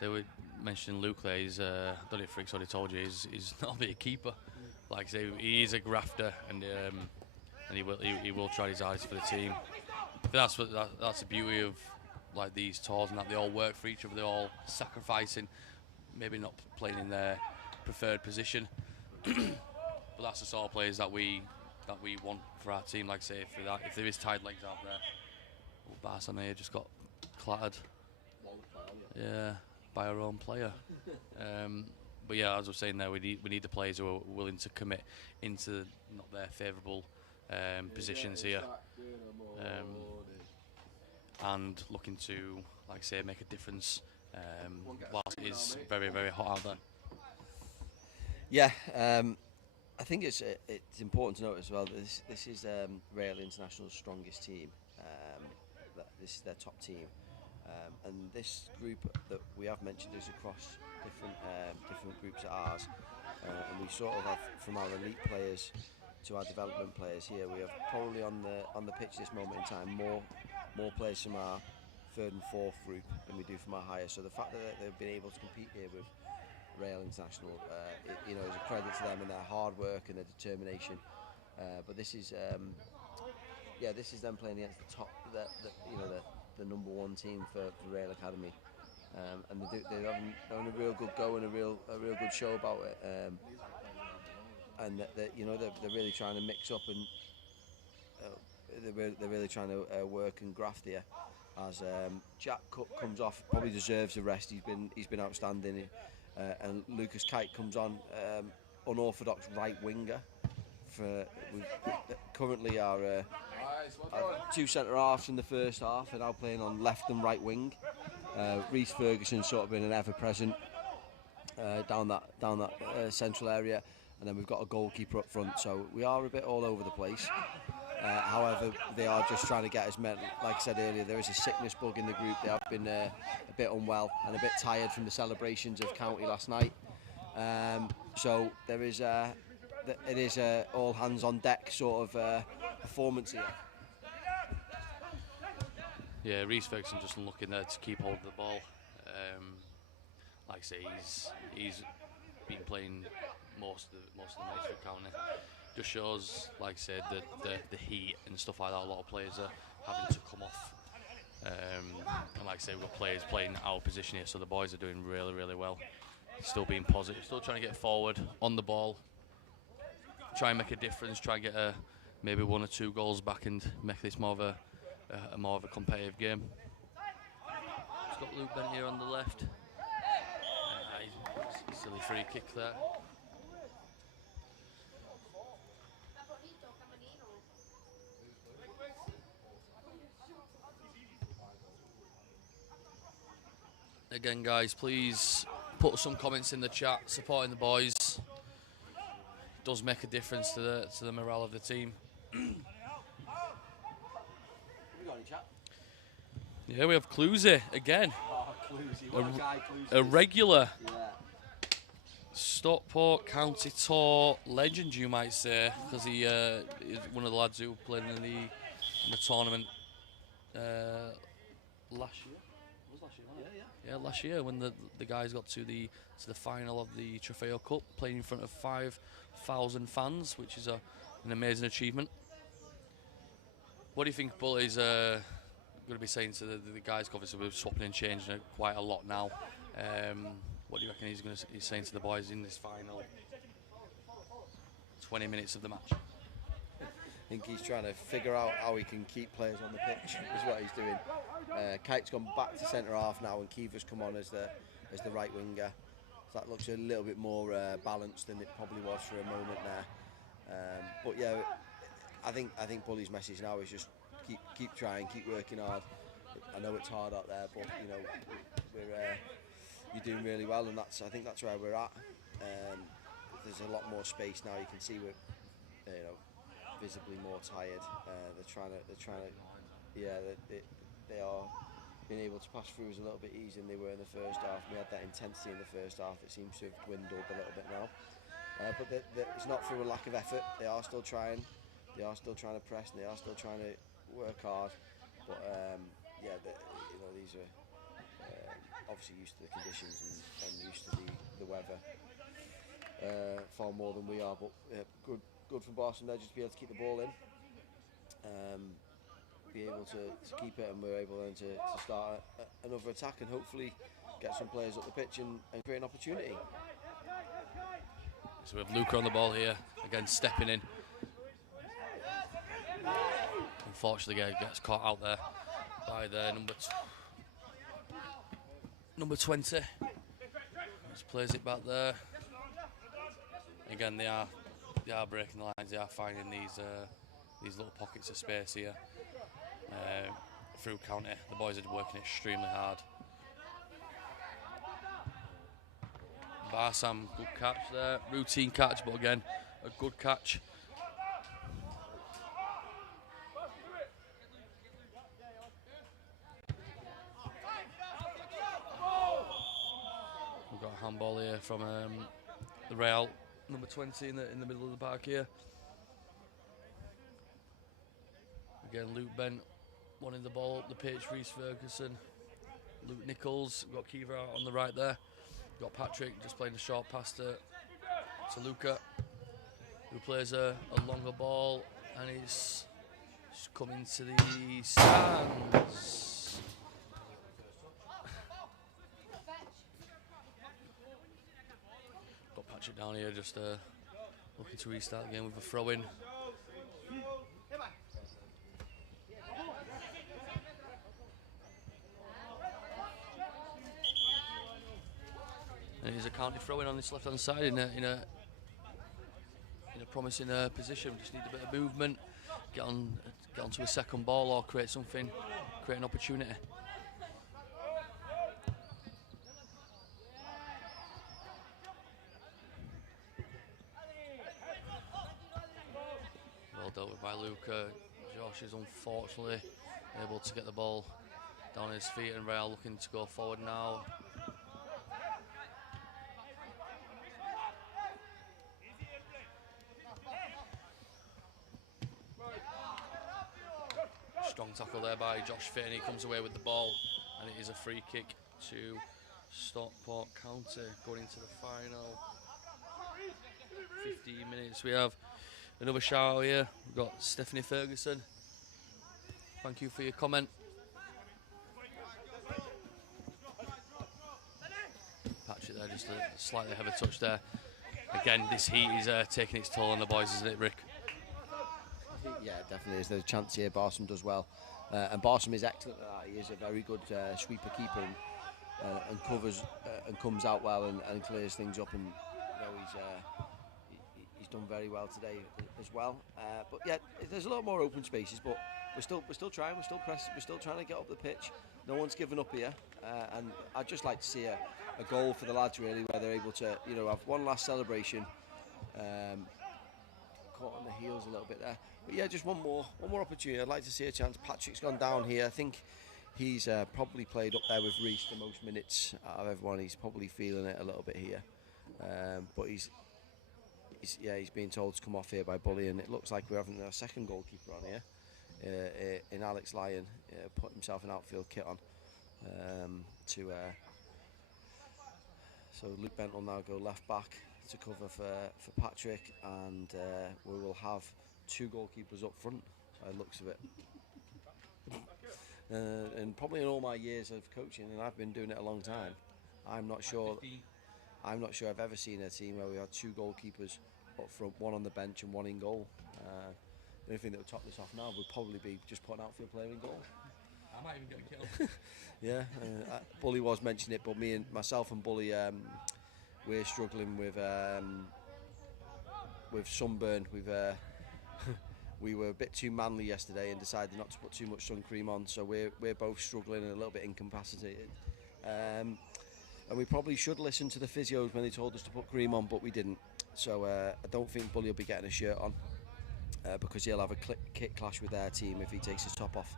So we mentioned Luke there. He's I don't know if Rick's already told you. He's not a keeper. Like I say, he is a grafter, and he will try his eyes for the team. But that's the beauty of like these tours, and that they all work for each other. They're all sacrificing, maybe not playing in their preferred position, but that's the sort of players that we want for our team. Like I say, if there is tight legs out there, Barcelona here just got clattered. Yeah, by our own player. But yeah, as I was saying there, we need the players who are willing to commit into not their favourable positions here, and looking to, like I say, make a difference whilst it is very, very hot out there. Yeah, I think it's important to note as well that this is Rail International's strongest team. This is their top team. And this group that we have mentioned is across different groups at ours, and we sort of have, from our elite players to our development players here, we have probably on the pitch this moment in time more players from our third and fourth group than we do from our higher. So the fact that they've been able to compete here with Rail International, is a credit to them and their hard work and their determination. But this is them playing against the top, the number one team for Rail Academy, and they're having a real good go and a real good show about it, and they're really trying to mix up and they're really trying to work and graft here. As Jack Cook comes off, probably deserves a rest. He's been outstanding, and Lucas Kite comes on, unorthodox right winger. Currently our two centre halves in the first half are now playing on left and right wing. Reece Ferguson sort of been an ever present down that central area, and then we've got a goalkeeper up front. So we are a bit all over the place. However, they are just trying to get us men. Like I said earlier, there is a sickness bug in the group. They have been a bit unwell and a bit tired from the celebrations of County last night. So there is it is all hands on deck sort of performance here. Yeah, Reece Ferguson just looking there to keep hold of the ball. Like I say, he's been playing most of the nights for County. Just shows, like I said, the heat and stuff like that. A lot of players are having to come off. And like I say, we've got players playing our position here, so the boys are doing really, really well. Still being positive, still trying to get forward on the ball. Try and make a difference. Try and get maybe 1 or 2 goals back and make this more of a competitive game. It's got Luke Bent here on the left. Silly free kick there. Again, guys, please put some comments in the chat supporting the boys. It does make a difference to the morale of the team. Have we got any chat? Yeah, we have Cluesy again. Oh, Cluesy. What a guy Cluesy A is. regular Yeah. Stockport County Tour legend, you might say, because he is one of the lads who played in the tournament last year. Was last year, right? Yeah, last year when the guys got to the final of the Trofeo Cup, playing in front of 5,000 fans, which is an amazing achievement. What do you think Bull is going to be saying to the guys? Obviously, we're swapping and changing quite a lot now. What do you reckon he's saying to the boys in this final 20 minutes of the match? I think he's trying to figure out how he can keep players on the pitch, is what he's doing. Kite's gone back to centre half now, and Kiva's come on as the right winger. So that looks a little bit more balanced than it probably was for a moment there. But yeah, I think Bully's message now is just keep trying, keep working hard. I know it's hard out there, but you know you're doing really well, and I think that's where we're at. There's a lot more space now. You can see we're visibly more tired. They're trying to, yeah, they are being able to pass through us a little bit easier than they were in the first half. We had that intensity in the first half. It seems to have dwindled a little bit now. But it's not through a lack of effort. They are still trying. They are still trying to press, and they are still trying to work hard. But yeah, these are obviously used to the conditions and used to the weather far more than we are. But good from Boston there, just to be able to keep the ball in, be able to keep it, and we're able then to start another attack and hopefully get some players up the pitch and create an opportunity. So we have Luca on the ball here, again stepping in. Unfortunately, gets caught out there by the number 20. Just plays it back there. Again, they are breaking the lines. They are finding these little pockets of space here through county. The boys are working extremely hard. Barsam, good catch there. Routine catch, but again, a good catch. We've got a handball here from the Real, number 20 in the middle of the park here. Again, Luke Bent wanting the ball up the pitch. Reece Ferguson, Luke Nichols. We've got Kiva out on the right there. We've got Patrick just playing a short pass to Luca, who plays a longer ball, and he's just coming to the stands. Got Patrick down here just looking to restart again with a throw-in. And he's a county throw-in on this left-hand side in a promising position. Just need a bit of movement, get onto a second ball or create an opportunity. Well dealt with by Luca. Josh is unfortunately able to get the ball down his feet, and Real looking to go forward now. Strong tackle there by Josh Finn. He comes away with the ball, and it is a free kick to Stockport County going into the final 15 minutes. We have another shout out here. We've got Stephanie Ferguson. Thank you for your comment. Patrick there, just a slightly heavy touch there. Again, this heat is taking its toll on the boys, isn't it, Rick? Yeah, definitely is. There's a chance here. Barsom does well, and Barsom is excellent at that. He is a very good sweeper keeper and covers and comes out well and clears things up. And you know, he's done very well today as well. But yeah, there's a lot more open spaces, but we're still trying, we're still pressing, we're still trying to get up the pitch. No one's given up here, and I'd just like to see a goal for the lads really, where they're able to, you know, have one last celebration. Caught on the heels a little bit there, but yeah, just one more opportunity. I'd like to see a chance. Patrick's gone down here. I think he's probably played up there with Reece the most minutes out of everyone. He's probably feeling it a little bit here, but he's being told to come off here by Bully, and it looks like we're having a second goalkeeper on here, in Alex Lyon, put himself an outfield kit on, so Luke Bent will now go left back to cover for Patrick, and we will have two goalkeepers up front by the looks of it. And probably in all my years of coaching, and I've been doing it a long time, I'm not sure I've ever seen a team where we had two goalkeepers up front, one on the bench and one in goal. The only thing that would top this off now would probably be just put an outfield player in goal. I might even get a kill. Yeah, Bully was mentioning it, but myself and Bully, we're struggling with sunburn. We were a bit too manly yesterday and decided not to put too much sun cream on, so we're both struggling and a little bit incapacitated. And we probably should listen to the physios when they told us to put cream on, but we didn't. So I don't think Bully will be getting a shirt on, because he'll have a kit clash with their team if he takes his top off.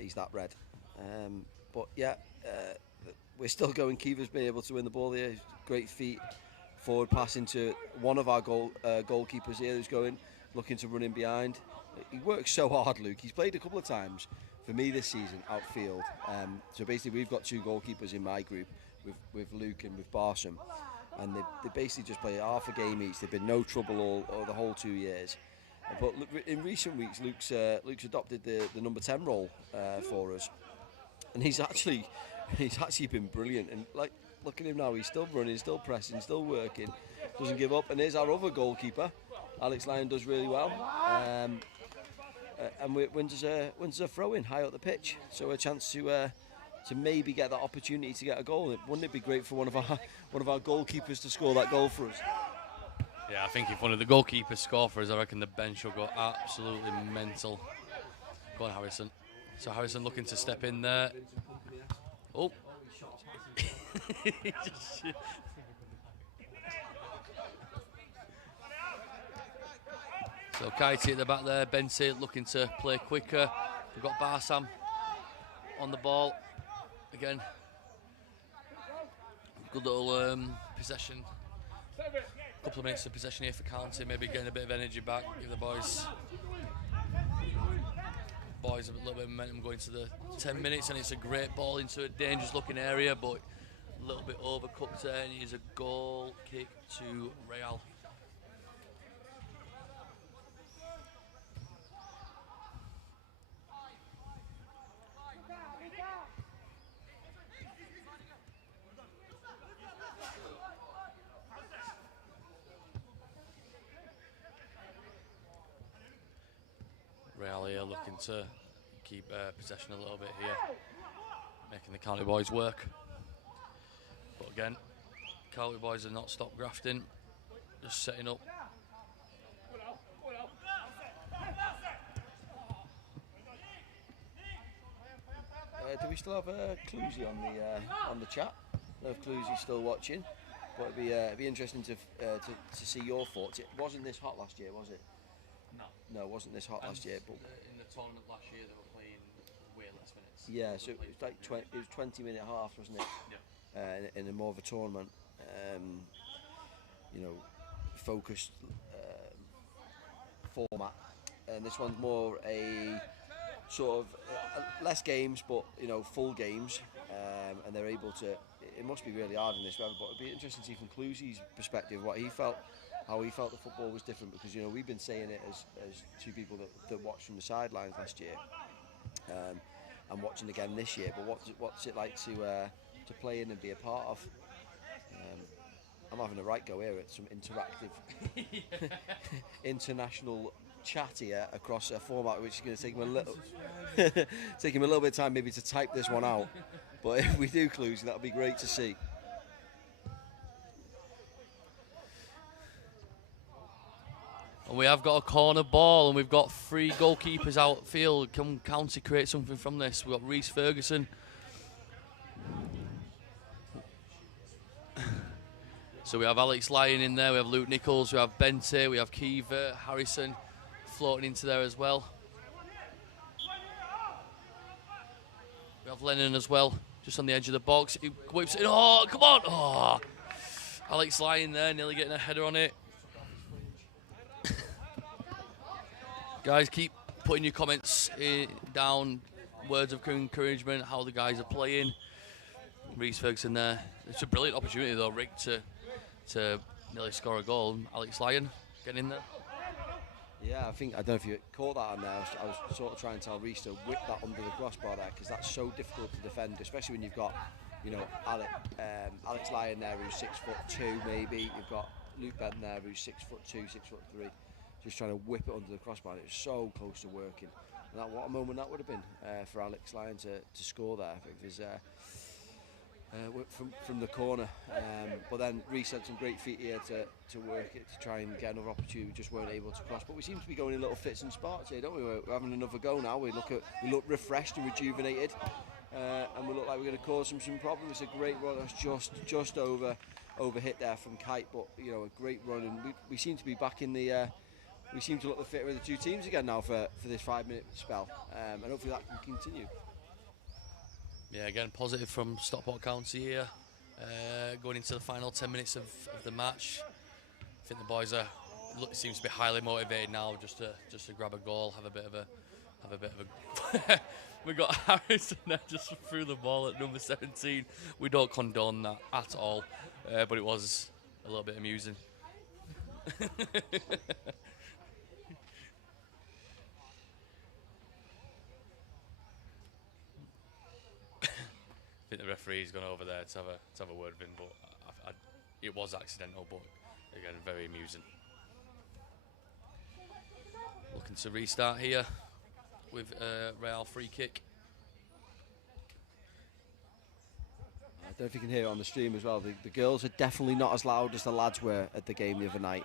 He's that red. But yeah, we're still going. Kiva's been able to win the ball here. Great feet, forward pass into one of our goalkeepers here who's looking to run in behind. He works so hard, Luke. He's played a couple of times for me this season outfield. So basically we've got two goalkeepers in my group with Luke and with Barsham, and they basically just play half a game each. They've been no trouble all the whole 2 years. But in recent weeks, Luke's adopted the number 10 role for us, and he's actually been brilliant. And like, look at him now. He's still running, still pressing, still working, doesn't give up. And there's our other goalkeeper, Alex Lyon, does really well. And wins us a throw in high up the pitch, so a chance to maybe get that opportunity to get a goal. Wouldn't it be great for one of our goalkeepers to score that goal for us? Yeah, I think if one of the goalkeepers score for us, I reckon the bench will go absolutely mental. Go on, Harrison. So Harrison looking to step in there. Oh. So Kaiti at the back there, Bensi looking to play quicker. We've got Barsam on the ball again. Good little possession. Couple of minutes of possession here for County, maybe getting a bit of energy back, give the boys a little bit of momentum going to the 10 minutes, and it's a great ball into a dangerous looking area, but a little bit overcooked there, and it is a goal kick to Real. Real here looking to keep possession a little bit here, making the County boys work. But again, County boys have not stopped grafting, just setting up. Do we still have Cluesy on the chat? I don't know if Cluesy's still watching, but it'd be interesting to see your thoughts. It wasn't this hot last year, was it? No, it wasn't this hot last year. But in the tournament last year, they were playing way less minutes. Yeah, so it was like 20-minute halves, wasn't it? Yeah. In a more of a tournament, focused format, and this one's more a sort of less games, but full games, and they're able to. It must be really hard in this weather, but it'd be interesting to see from Cluesy's perspective how he felt the football was different, because we've been saying it as two people that watched from the sidelines last year, and watching again this year. But what's it like to play in and be a part of? I'm having a right go here at some interactive international chat here across a format which is going to take him a little bit of time maybe to type this one out. But if we do Cluesy, that'll be great to see. And we have got a corner ball, and we've got 3 goalkeepers outfield. Can County create something from this? We've got Reece Ferguson. So we have Alex Lyon in there, we have Luke Nichols, we have Bente, we have Kiever, Harrison floating into there as well. We have Lennon as well, just on the edge of the box. He whips it in. Oh, come on! Oh, Alex Lyon there, nearly getting a header on it. Guys, keep putting your comments down, words of encouragement, how the guys are playing. Reece Ferguson there. It's a brilliant opportunity though, Rick, to nearly score a goal. Alex Lyon getting in there. Yeah, I don't know if you caught that on there. I was sort of trying to tell Reece to whip that under the crossbar there, because that's so difficult to defend, especially when you've got, you know, Alex Lyon there who's 6'2" maybe. You've got Luke Benton there who's 6'2", 6'3", just trying to whip it under the crossbar. It was so close to working. And what a moment that would have been for Alex Lyon to score there. It was from the corner, but then Reece had some great feet here to work it, to try and get another opportunity. We just weren't able to cross, but we seem to be going in little fits and starts here, don't we? We're having another go now. We look refreshed and rejuvenated, and we look like we're going to cause some problems. It's a great run. That's just over hit there from Kite, but you know, a great run, and we seem to be back in the. We seem to look the fitter of the two teams again now for this 5-minute spell, and hopefully that can continue. Yeah, again, positive from Stockport County here, going into the final 10 minutes of the match. I think the boys seems to be highly motivated now, just to grab a goal, have a bit of a. We got Harrison there just threw the ball at number 17. We don't condone that at all, but it was a little bit amusing. I think the referee's gone over there to have a word with him, but it was accidental, but again, very amusing. Looking to restart here with Real free kick. I don't know if you can hear it on the stream as well. The girls are definitely not as loud as the lads were at the game the other night.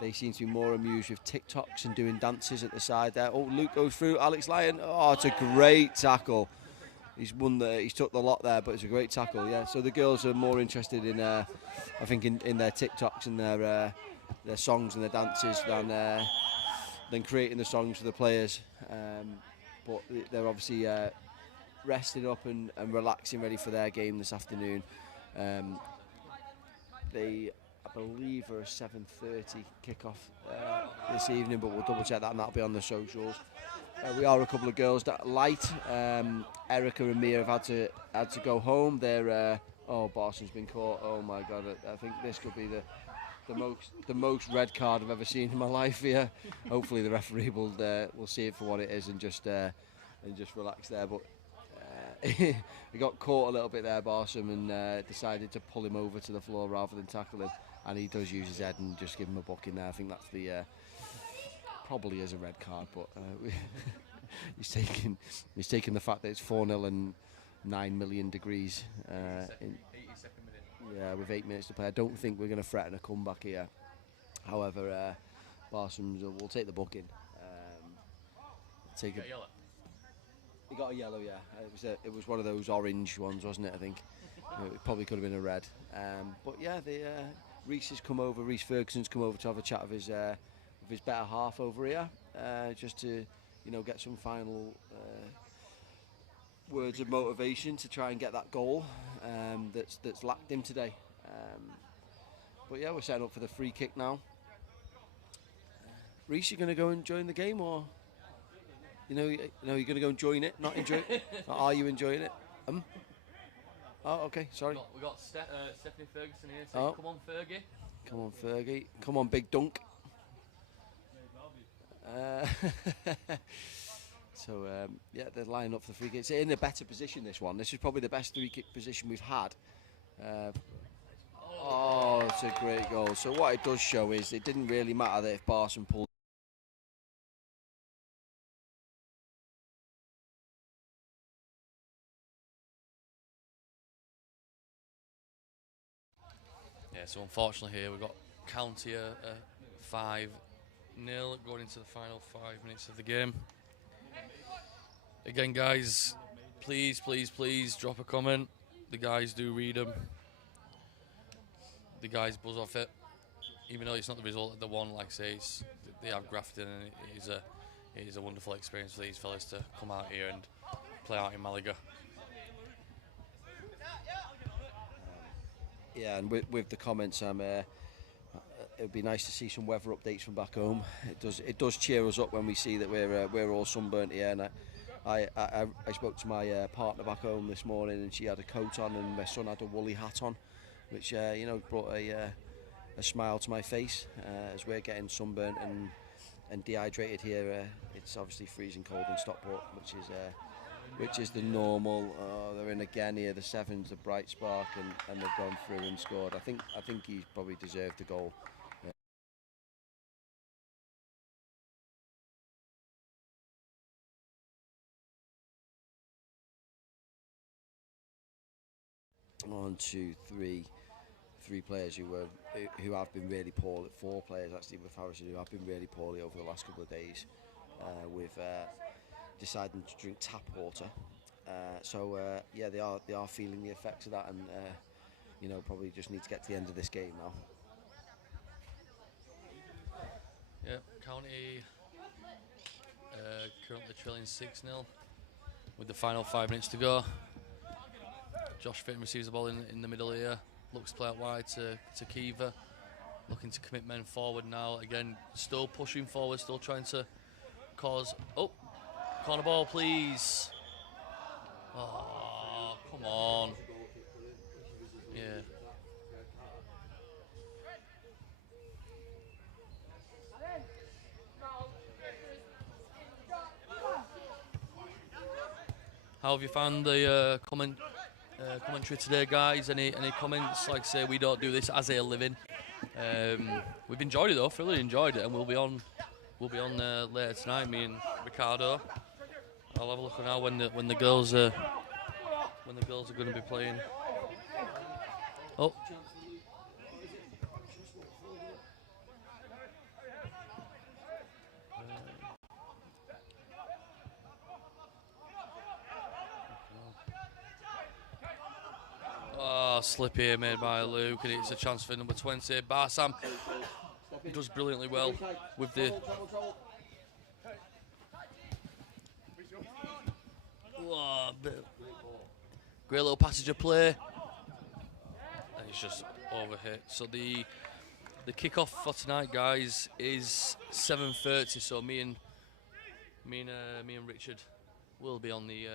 They seem to be more amused with TikToks and doing dances at the side there. Oh, Luke goes through. Alex Lyon. Oh, it's a great tackle. He's took the lot there, but it's a great tackle. Yeah. So the girls are more interested in, I think, in their TikToks and their songs and their dances than creating the songs for the players. But they're obviously rested up and relaxing, ready for their game this afternoon. They, I believe, are a 7:30 kickoff this evening, but we'll double check that, and that'll be on the socials. We are a couple of girls that are light. Erica and Mia have had to go home. They're Barson's been caught. Oh my God! I think this could be the most red card I've ever seen in my life here. Hopefully the referee will see it for what it is and just relax there. But he got caught a little bit there, Barson, and decided to pull him over to the floor rather than tackle him. And he does use his head and just give him a booking there. I think that's the probably is a red card, but he's taking the fact that it's 4-0 and 9 million degrees. 82nd minute. Yeah, with 8 minutes to play. I don't think we're going to threaten a comeback here. However, Barsons will take the booking. Got a yellow? He got a yellow, yeah. It was one of those orange ones, wasn't it? I think it probably could have been a red. But yeah, Reece Ferguson's come over to have a chat with his better half over here, just to get some final words of motivation to try and get that goal that's lacked him today. But yeah, we're setting up for the free kick now. Reece, you going to go and join the game, or you're going to go and join it, not enjoy it? Or are you enjoying it? Oh, okay, sorry. We got Stephanie Ferguson here saying, come on, Fergie. Come on, Fergie. Come on, big dunk. Yeah, they're lining up for the free kick. It's in a better position, this one. This is probably the best free kick position we've had. It's a great goal. So what it does show is it didn't really matter that if Barson pulled. Yeah, so unfortunately here we've got County 5, 0 going into the final 5 minutes of the game. Again, guys, please drop a comment. The guys do read them. The guys buzz off it. Even though it's not the result of the one, like I say, they have grafted, and it is a wonderful experience for these fellas to come out here and play out in Malaga. Yeah, and with the comments, it would be nice to see some weather updates from back home. It does cheer us up when we see that we're all sunburnt here. And I spoke to my partner back home this morning, and she had a coat on, and my son had a woolly hat on, which brought a smile to my face as we're getting sunburnt and dehydrated here. It's obviously freezing cold in Stockport, which is the normal. They're in again here. The 7's a bright spark, and they've gone through and scored. I think he probably deserved the goal. One, two, three players who have been really poorly. 4 players actually with Harrison who have been really poorly over the last couple of days, with deciding to drink tap water. Yeah, they are feeling the effects of that, and probably just need to get to the end of this game now. Yeah, County currently trailing 6-0 with the final 5 minutes to go. Josh Fitton receives the ball in the middle here. Looks to play out wide to Kiva. Looking to commit men forward now. Again, still pushing forward, still trying to cause... Oh, corner ball, please. Oh, come on. Yeah. How have you found the commentary today, guys? Any comments? Like I say, we don't do this as a living. We've enjoyed it though, thoroughly enjoyed it, and we'll be on later tonight. Me and Ricardo. I'll have a look now when the girls are going to be playing. Oh. Slip here made by Luke, and it's a chance for number 20. Barsam does brilliantly well with the... Great little passage of play, and it's just overhit. So the kickoff for tonight, guys, is 7:30. So me and Richard will be on the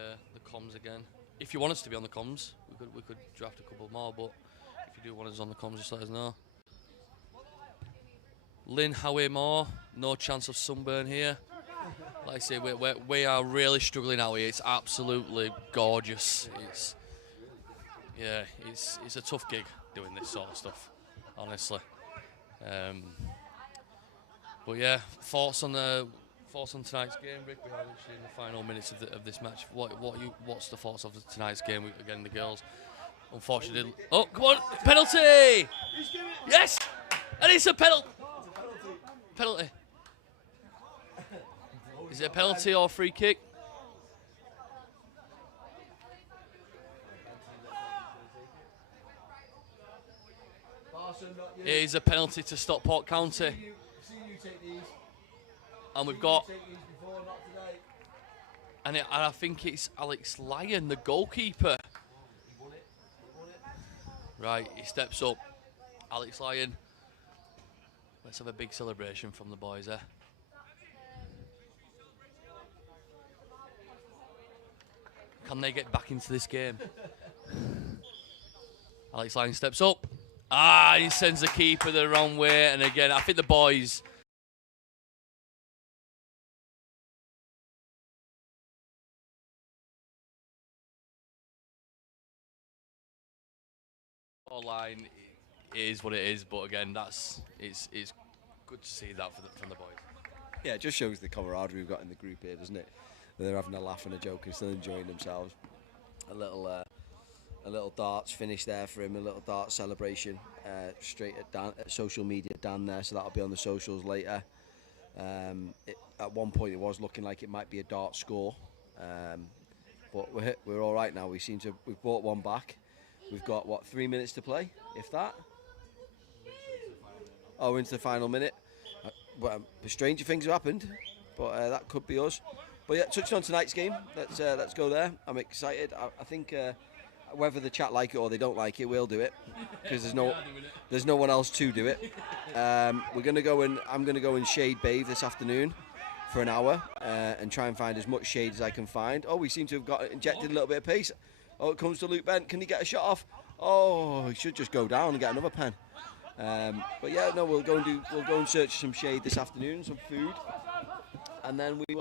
comms again. If you want us to be on the comms, we could draft a couple more, but if you do want us on the comms, just let us know. Lynn Howie Moore, no chance of sunburn here. Like I say, we are really struggling out here. It's absolutely gorgeous. It's a tough gig doing this sort of stuff, honestly. But yeah, thoughts on tonight's game, Rick? We are literally in the final minutes of this match. What's the thoughts of tonight's game? Again, the girls, unfortunately. Oh, come on, penalty! Yes, and it's a penalty. Penalty. Is it a penalty or a free kick? It is a penalty to Stockport County. And we've got... And I think it's Alex Lyon, the goalkeeper. Right, he steps up. Alex Lyon. Let's have a big celebration from the boys there. Can they get back into this game? Alex Lyon steps up. He sends the keeper the wrong way. And again, I think the boys... Line is what it is, but again, it's good to see that from the boys. Yeah, it just shows the camaraderie we've got in the group here, doesn't it? They're having a laugh and a joke and still enjoying themselves. A little darts finish there for him, a little darts celebration straight at social media Dan there, so that'll be on the socials later. At one point, it was looking like it might be a dart score, but we're all right now. We've brought one back. We've got 3 minutes to play, if that. Oh, into the final minute. But stranger things have happened, but that could be us. But yeah, touching on tonight's game, let's go there. I'm excited. I think whether the chat like it or they don't like it, we'll do it because there's no one else to do it. I'm gonna go and shade bathe this afternoon for an hour and try and find as much shade as I can find. Oh, we seem to have got injected a little bit of pace. Oh, it comes to Luke Bent. Can he get a shot off? Oh, he should just go down and get another pen. But yeah, no, we'll go and search some shade this afternoon, some food, and then we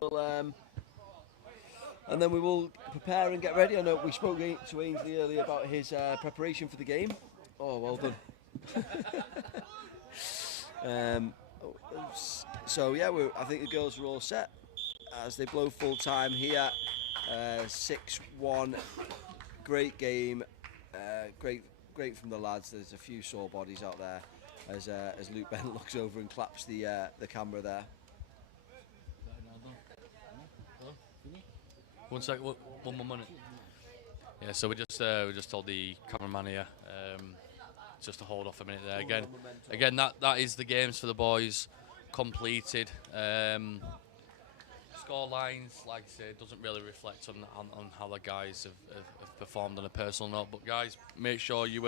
will prepare and get ready. I know we spoke to Ainsley earlier about his preparation for the game. Oh, well done. So yeah, I think the girls are all set as they blow full time here. 6-1, great game, great from the lads. There's a few sore bodies out there as Luke Bent looks over and claps the camera there. 1 sec, 1 more minute. Yeah, so we just told the cameraman here just to hold off a minute there. Again, that is the games for the boys completed. Score lines, like I said, doesn't really reflect on how the guys have performed on a personal note. But guys, make sure you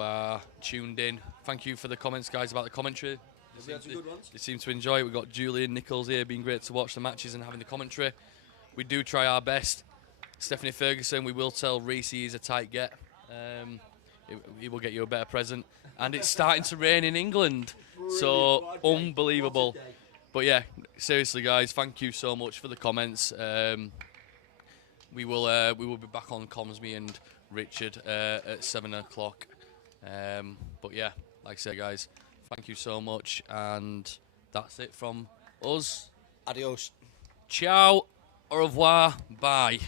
are tuned in. Thank you for the comments, guys, about the commentary. They seem to enjoy it. We've got Julian Nichols here, been great to watch the matches and having the commentary. We do try our best. Stephanie Ferguson, we will tell Reese he's a tight get. He will get you a better present. And it's starting to rain in England. So, unbelievable. But yeah, seriously, guys, thank you so much for the comments. We will be back on comms, me and Richard, at 7 o'clock. But yeah, like I said, guys, thank you so much. And that's it from us. Adios. Ciao. Au revoir. Bye.